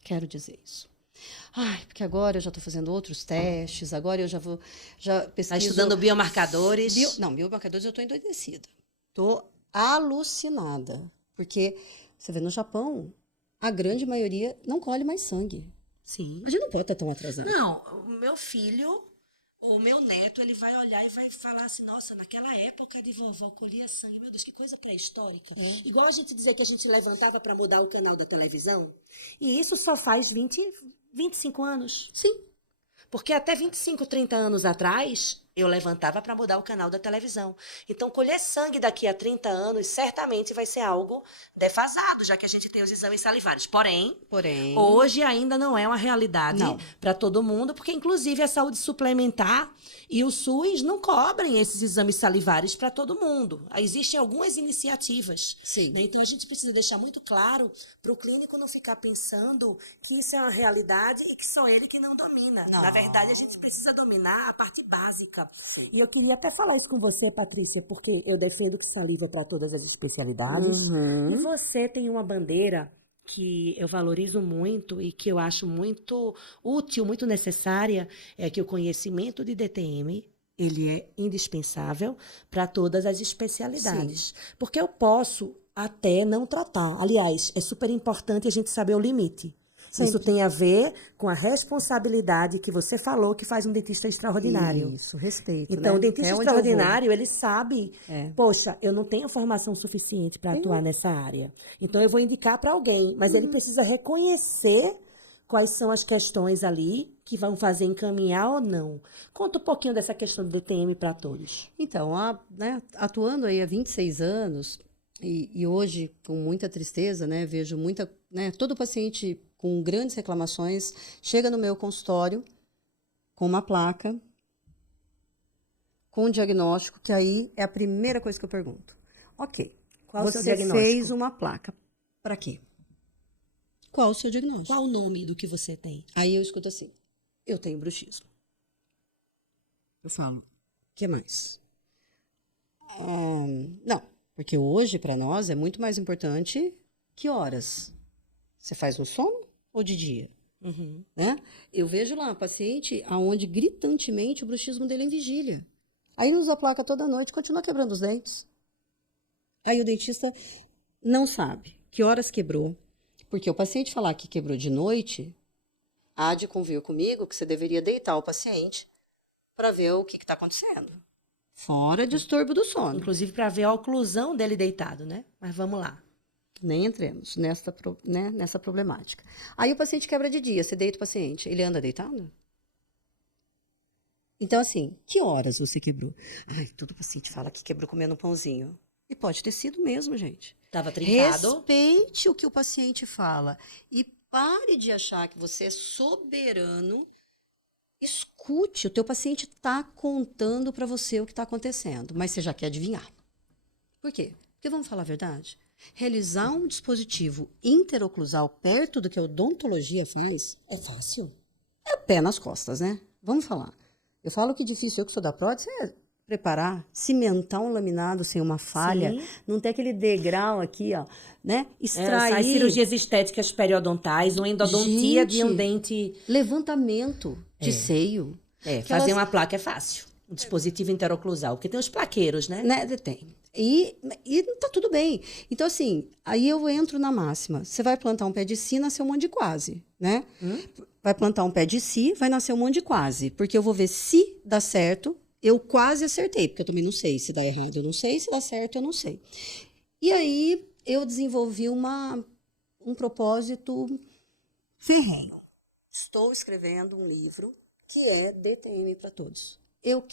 Quero dizer isso. Ai, porque agora eu já estou fazendo outros testes, agora eu já pesquiso... Está estudando biomarcadores? Biomarcadores eu estou endoidecida. Estou alucinada. Porque, você vê, no Japão, a grande maioria não colhe mais sangue. Sim. A gente não pode estar tão atrasado. Não, o meu filho, o meu neto, ele vai olhar e vai falar assim, nossa, naquela época de vovó colhia sangue. Meu Deus, que coisa pré-histórica. Igual a gente dizer que a gente levantava para mudar o canal da televisão. E isso só faz 25 anos. Sim. Porque até 25, 30 anos atrás, eu levantava para mudar o canal da televisão. Então, colher sangue daqui a 30 anos certamente vai ser algo defasado, já que a gente tem os exames salivares. Porém, hoje ainda não é uma realidade para todo mundo, porque inclusive a saúde suplementar e o SUS não cobrem esses exames salivares para todo mundo. Existem algumas iniciativas. Sim. Né? Então, a gente precisa deixar muito claro para o clínico não ficar pensando que isso é uma realidade e que só ele que não domina. Não. Na verdade, a gente precisa dominar a parte básica. Sim. E eu queria até falar isso com você, Patrícia, porque eu defendo que saliva para todas as especialidades. E você tem uma bandeira que eu valorizo muito e que eu acho muito útil, muito necessária, é que o conhecimento de DTM, ele é indispensável para todas as especialidades. Sim. Porque eu posso até não tratar. Aliás, é super importante a gente saber o limite. Sempre. Isso tem a ver com a responsabilidade que você falou que faz um dentista extraordinário. Isso, respeito. Então, né? O dentista extraordinário, ele sabe, poxa, eu não tenho formação suficiente para atuar nessa área. Então, eu vou indicar para alguém, mas ele precisa reconhecer quais são as questões ali que vão fazer encaminhar ou não. Conta um pouquinho dessa questão do DTM para todos. Então, atuando aí há 26 anos, e hoje, com muita tristeza, né, vejo todo paciente com grandes reclamações chega no meu consultório com uma placa, com um diagnóstico, que aí é a primeira coisa que eu pergunto. Ok, qual o seu diagnóstico? Você fez uma placa. Para quê? Qual o seu diagnóstico? Qual o nome do que você tem? Aí eu escuto assim, eu tenho bruxismo. Eu falo, o que mais? Não, porque hoje para nós é muito mais importante que horas. Você faz no sono ou de dia? Né? Eu vejo lá um paciente onde gritantemente o bruxismo dele é em vigília. Aí ele usa a placa toda noite e continua quebrando os dentes. Aí o dentista não sabe que horas quebrou. Porque o paciente falar que quebrou de noite, há de convir comigo que você deveria deitar o paciente para ver o que está acontecendo. Fora distúrbio do sono. Inclusive para ver a oclusão dele deitado, né? Mas vamos lá. Nem entremos nessa problemática. Aí o paciente quebra de dia, você deita o paciente, ele anda deitado? Então, assim, que horas você quebrou? Ai, todo paciente fala que quebrou comendo um pãozinho. E pode ter sido mesmo, gente. Tava trincado. Respeite o que o paciente fala. E pare de achar que você é soberano. Escute, o teu paciente está contando para você o que está acontecendo, mas você já quer adivinhar. Por quê? Porque vamos falar a verdade? Realizar um dispositivo interoclusal perto do que a odontologia faz é fácil. É pé nas costas, né? Vamos falar. Eu falo que difícil, eu que sou da prótese, é preparar, cimentar um laminado sem uma falha, não ter aquele degrau aqui, ó, né? Extrair. As cirurgias estéticas periodontais, uma endodontia de um dente. Levantamento de seio. Fazer uma placa é fácil. Um dispositivo interoclusal, porque tem os plaqueiros, né? Tem. E tá tudo bem. Então, assim, aí eu entro na máxima. Você vai plantar um pé de si, nasceu um monte de quase, né? Vai plantar um pé de si, vai nascer um monte de quase. Porque eu vou ver se dá certo. Eu quase acertei, porque eu também não sei se dá errado, eu não sei, se dá certo, eu não sei. E aí eu desenvolvi um propósito ferrenho. Estou escrevendo um livro que é DTM para todos. Eu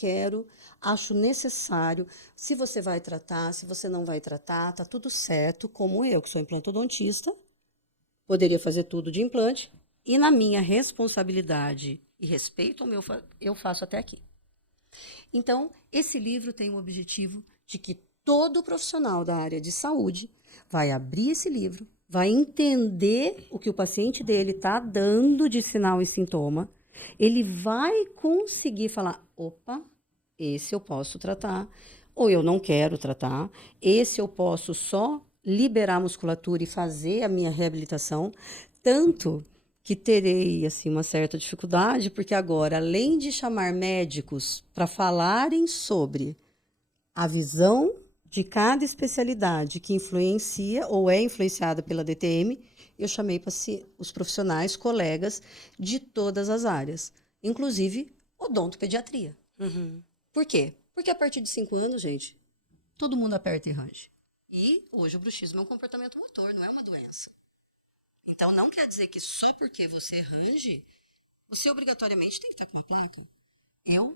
acho necessário, se você vai tratar, se você não vai tratar, tá tudo certo, como eu, que sou implantodontista, poderia fazer tudo de implante, e na minha responsabilidade e respeito ao meu, eu faço até aqui. Então, esse livro tem o objetivo de que todo profissional da área de saúde vai abrir esse livro, vai entender o que o paciente dele está dando de sinal e sintoma, ele vai conseguir falar, opa, esse eu posso tratar, ou eu não quero tratar, esse eu posso só liberar a musculatura e fazer a minha reabilitação, tanto que terei assim, uma certa dificuldade, porque agora, além de chamar médicos para falarem sobre a visão de cada especialidade que influencia ou é influenciada pela DTM, eu chamei os profissionais, colegas de todas as áreas, inclusive odontopediatria. Por quê? Porque a partir de 5 anos, gente, todo mundo aperta e range. E hoje o bruxismo é um comportamento motor, não é uma doença. Então, não quer dizer que só porque você range, você obrigatoriamente tem que estar com uma placa.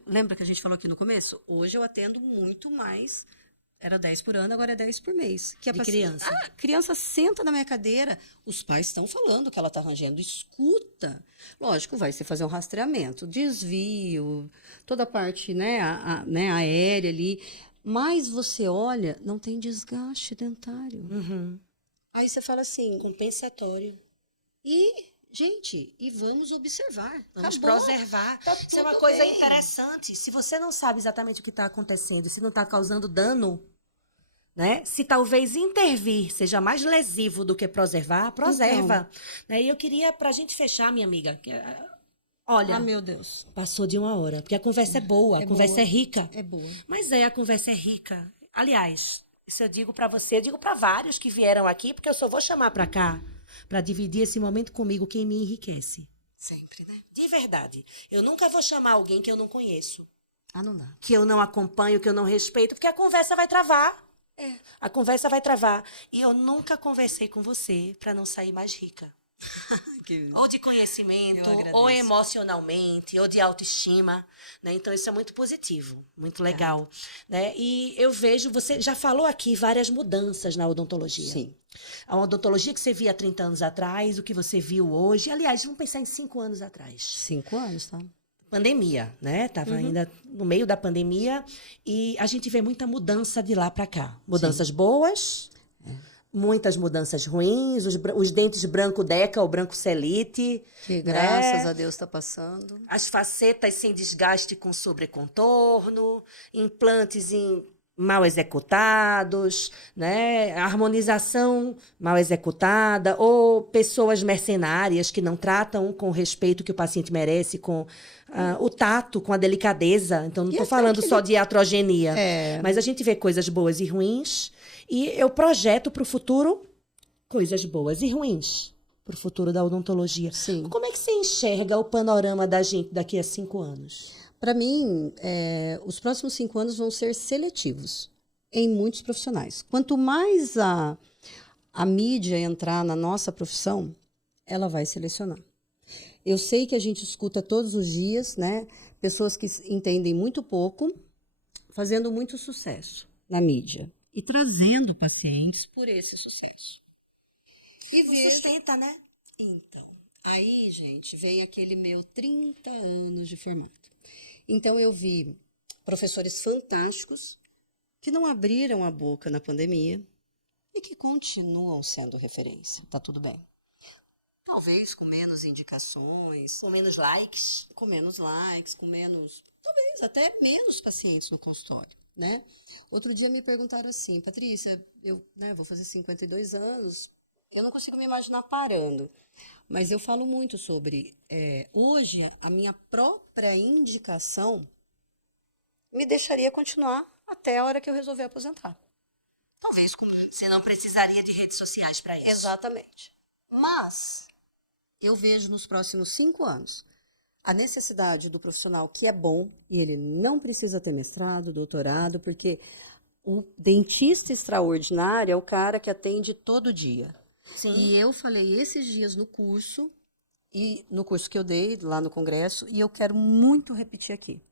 Lembra que a gente falou aqui no começo? Hoje eu atendo muito mais. Era 10 por ano, agora é 10 por mês. Que De criança. A criança senta na minha cadeira, os pais estão falando que ela está rangendo, escuta. Lógico, vai ser fazer um rastreamento, desvio, toda a parte, né, né, aérea ali. Mas você olha, não tem desgaste dentário. Uhum. Aí você fala assim, Compensatório. gente, vamos observar. Vamos Acabou. preservar. Tá Isso é uma tudo coisa bem. interessante. Se você não sabe exatamente o que está acontecendo, se não está causando dano, né? Se talvez intervir seja mais lesivo do que preservar, preserva. Né? E eu queria, para a gente fechar, minha amiga, olha, Meu Deus. passou de 1 hora, porque a conversa é boa, a conversa boa. é rica. É boa. Mas a conversa é rica. Aliás, isso eu digo para você, eu digo para vários que vieram aqui, porque eu só vou chamar para cá para dividir esse momento comigo quem me enriquece. Sempre, né? De verdade. Eu nunca vou chamar alguém que eu não conheço, Não dá. que eu não acompanho, que eu não respeito, porque a conversa vai travar. A conversa vai travar. E eu nunca conversei com você para não sair mais rica. Ou de conhecimento, Eu agradeço. ou emocionalmente, ou de autoestima, né? Então isso é muito positivo, muito legal, né? E eu vejo, você já falou aqui várias mudanças na odontologia. Sim. A odontologia que você via há 30 anos atrás, o que você viu hoje, aliás, vamos pensar em 5 anos atrás. 5 anos, tá? Pandemia, né? Tava ainda no meio da pandemia e a gente vê muita mudança de lá para cá. Mudanças boas, muitas mudanças ruins, os dentes branco Deca ou branco Celite. Que graças a Deus está passando. As facetas sem desgaste com sobrecontorno, implantes mal executados, né? A harmonização mal executada, ou pessoas mercenárias que não tratam com o respeito que o paciente merece, com o tato, com a delicadeza. Então, não estou falando só de iatrogenia, mas a gente vê coisas boas e ruins, e eu projeto para o futuro coisas boas e ruins para o futuro da odontologia. Sim. Como é que você enxerga o panorama da gente daqui a 5 anos? Para mim, os próximos 5 anos vão ser seletivos em muitos profissionais. Quanto mais a mídia entrar na nossa profissão, ela vai selecionar. Eu sei que a gente escuta todos os dias, né, pessoas que entendem muito pouco, fazendo muito sucesso na mídia e trazendo pacientes por esse sucesso. E Sustenta, né? Então, aí, gente, vem aquele meu 30 anos de formato. Então, eu vi professores fantásticos que não abriram a boca na pandemia e que continuam sendo referência. Tá tudo bem. Talvez com menos indicações, Com menos likes. com menos likes, com menos... Talvez até menos pacientes no consultório, né? Outro dia me perguntaram assim, Patrícia, eu vou fazer 52 anos, eu não consigo me imaginar parando. Mas eu falo muito sobre... hoje, a minha própria indicação me deixaria continuar até a hora que eu resolver aposentar. Talvez com... Você não precisaria de redes sociais para isso. Exatamente. Mas eu vejo nos próximos 5 anos a necessidade do profissional que é bom, e ele não precisa ter mestrado, doutorado, porque o dentista extraordinário é o cara que atende todo dia. Sim. E eu falei esses dias no curso que eu dei lá no congresso, e eu quero muito repetir aqui.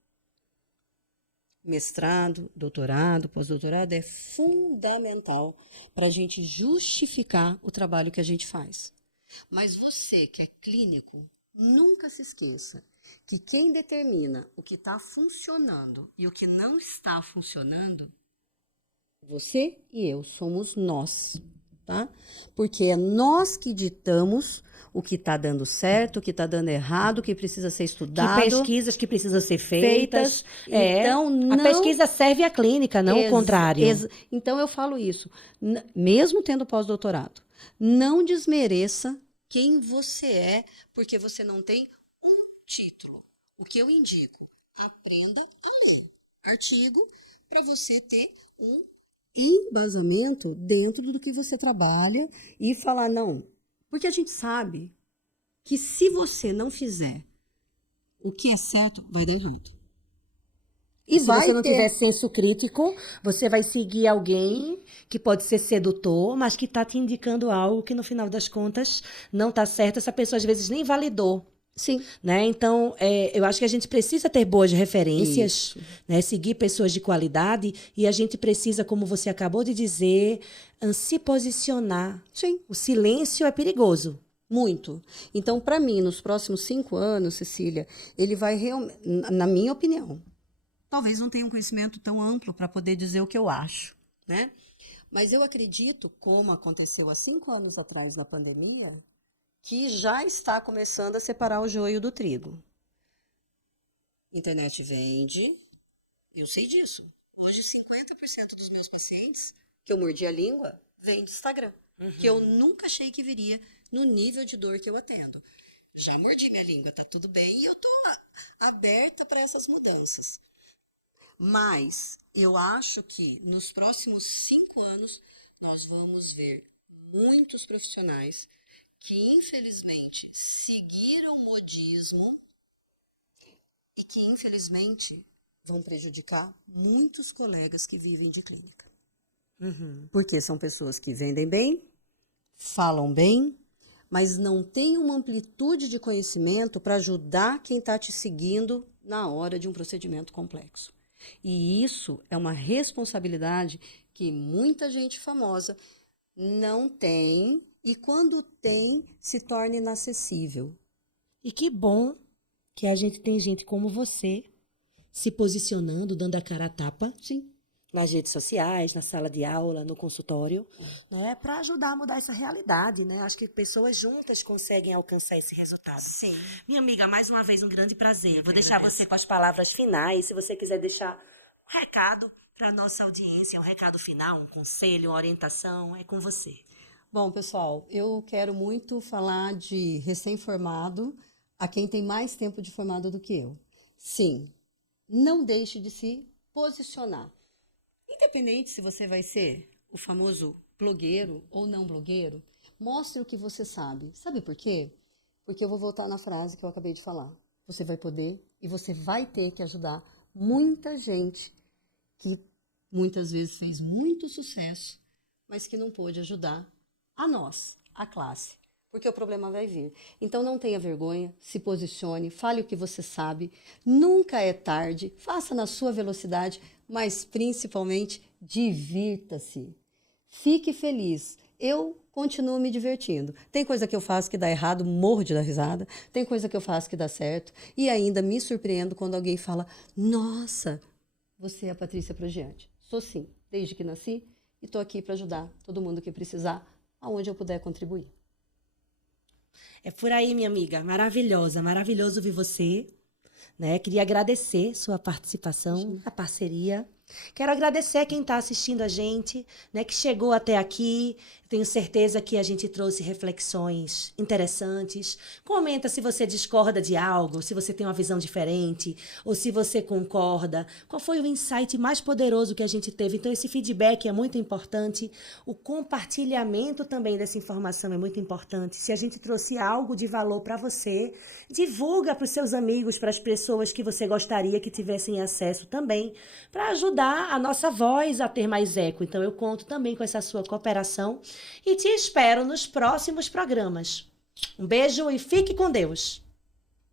Mestrado, doutorado, pós-doutorado é fundamental para a gente justificar o trabalho que a gente faz. Mas você que é clínico, nunca se esqueça que quem determina o que está funcionando e o que não está funcionando, você e eu somos nós, tá? Porque é nós que ditamos o que está dando certo, o que está dando errado, o que precisa ser estudado. Que pesquisas que precisam ser feitas. Então, não... A pesquisa serve à clínica, não o contrário. Então, eu falo isso. Mesmo tendo pós-doutorado, não desmereça quem você é, porque você não tem um título. O que eu indico? Aprenda a ler artigo para você ter um embasamento dentro do que você trabalha e falar, não... Porque a gente sabe que se você não fizer o que é certo, vai dar errado. E se você não tiver senso crítico, você vai seguir alguém que pode ser sedutor, mas que está te indicando algo que no final das contas não está certo. Essa pessoa às vezes nem validou Sim. Né? Então, eu acho que a gente precisa ter boas referências, Isso. né? Seguir pessoas de qualidade e a gente precisa, como você acabou de dizer, se posicionar. Sim. O silêncio é perigoso. Muito. Então, para mim, nos próximos 5 anos, Cecília, ele vai realmente, na minha opinião, talvez não tenha um conhecimento tão amplo para poder dizer o que eu acho, né? Mas eu acredito, como aconteceu há 5 anos atrás na pandemia, que já está começando a separar o joio do trigo. Internet vende, eu sei disso. Hoje, 50% dos meus pacientes, que eu mordi a língua, vem do Instagram. Que eu nunca achei que viria no nível de dor que eu atendo. Já mordi minha língua, tá tudo bem, e eu tô aberta para essas mudanças. Mas eu acho que nos próximos 5 anos nós vamos ver muitos profissionais que infelizmente seguiram o modismo e que infelizmente vão prejudicar muitos colegas que vivem de clínica. Porque são pessoas que vendem bem, falam bem, mas não têm uma amplitude de conhecimento para ajudar quem está te seguindo na hora de um procedimento complexo. E isso é uma responsabilidade que muita gente famosa não tem e quando tem, se torna inacessível. E que bom que a gente tem gente como você se posicionando, dando a cara a tapa. Sim. Nas redes sociais, na sala de aula, no consultório, né, para ajudar a mudar essa realidade, né? Acho que pessoas juntas conseguem alcançar esse resultado. Sim. Minha amiga, mais uma vez um grande prazer. Vou deixar você com as palavras finais, se você quiser deixar um recado para a nossa audiência, um recado final, um conselho, uma orientação, é com você. Bom, pessoal, eu quero muito falar de recém-formado a quem tem mais tempo de formado do que eu. Sim, não deixe de se posicionar. Independente se você vai ser o famoso blogueiro ou não blogueiro, mostre o que você sabe. Sabe por quê? Porque eu vou voltar na frase que eu acabei de falar. Você vai poder e você vai ter que ajudar muita gente que muitas vezes fez muito sucesso, mas que não pôde ajudar a nós, a classe. Porque o problema vai vir. Então não tenha vergonha, se posicione, fale o que você sabe. Nunca é tarde, faça na sua velocidade, mas principalmente divirta-se. Fique feliz. Eu continuo me divertindo. Tem coisa que eu faço que dá errado, morro de dar risada. Tem coisa que eu faço que dá certo. E ainda me surpreendo quando alguém fala: nossa, você é a Patrícia Progiante. Sou sim, desde que nasci e estou aqui para ajudar todo mundo que precisar, aonde eu puder contribuir. É por aí, minha amiga. Maravilhosa, maravilhoso ouvir você. Né? Queria agradecer sua participação, a parceria. Quero agradecer quem está assistindo a gente, né, que chegou até aqui. Tenho certeza que a gente trouxe reflexões interessantes. Comenta se você discorda de algo, se você tem uma visão diferente, ou se você concorda. Qual foi o insight mais poderoso que a gente teve? Então, esse feedback é muito importante. O compartilhamento também dessa informação é muito importante. Se a gente trouxe algo de valor para você, divulga para os seus amigos, para as pessoas que você gostaria que tivessem acesso também, para ajudar a nossa voz a ter mais eco. Então, eu conto também com essa sua cooperação e te espero nos próximos programas. Um beijo e fique com Deus!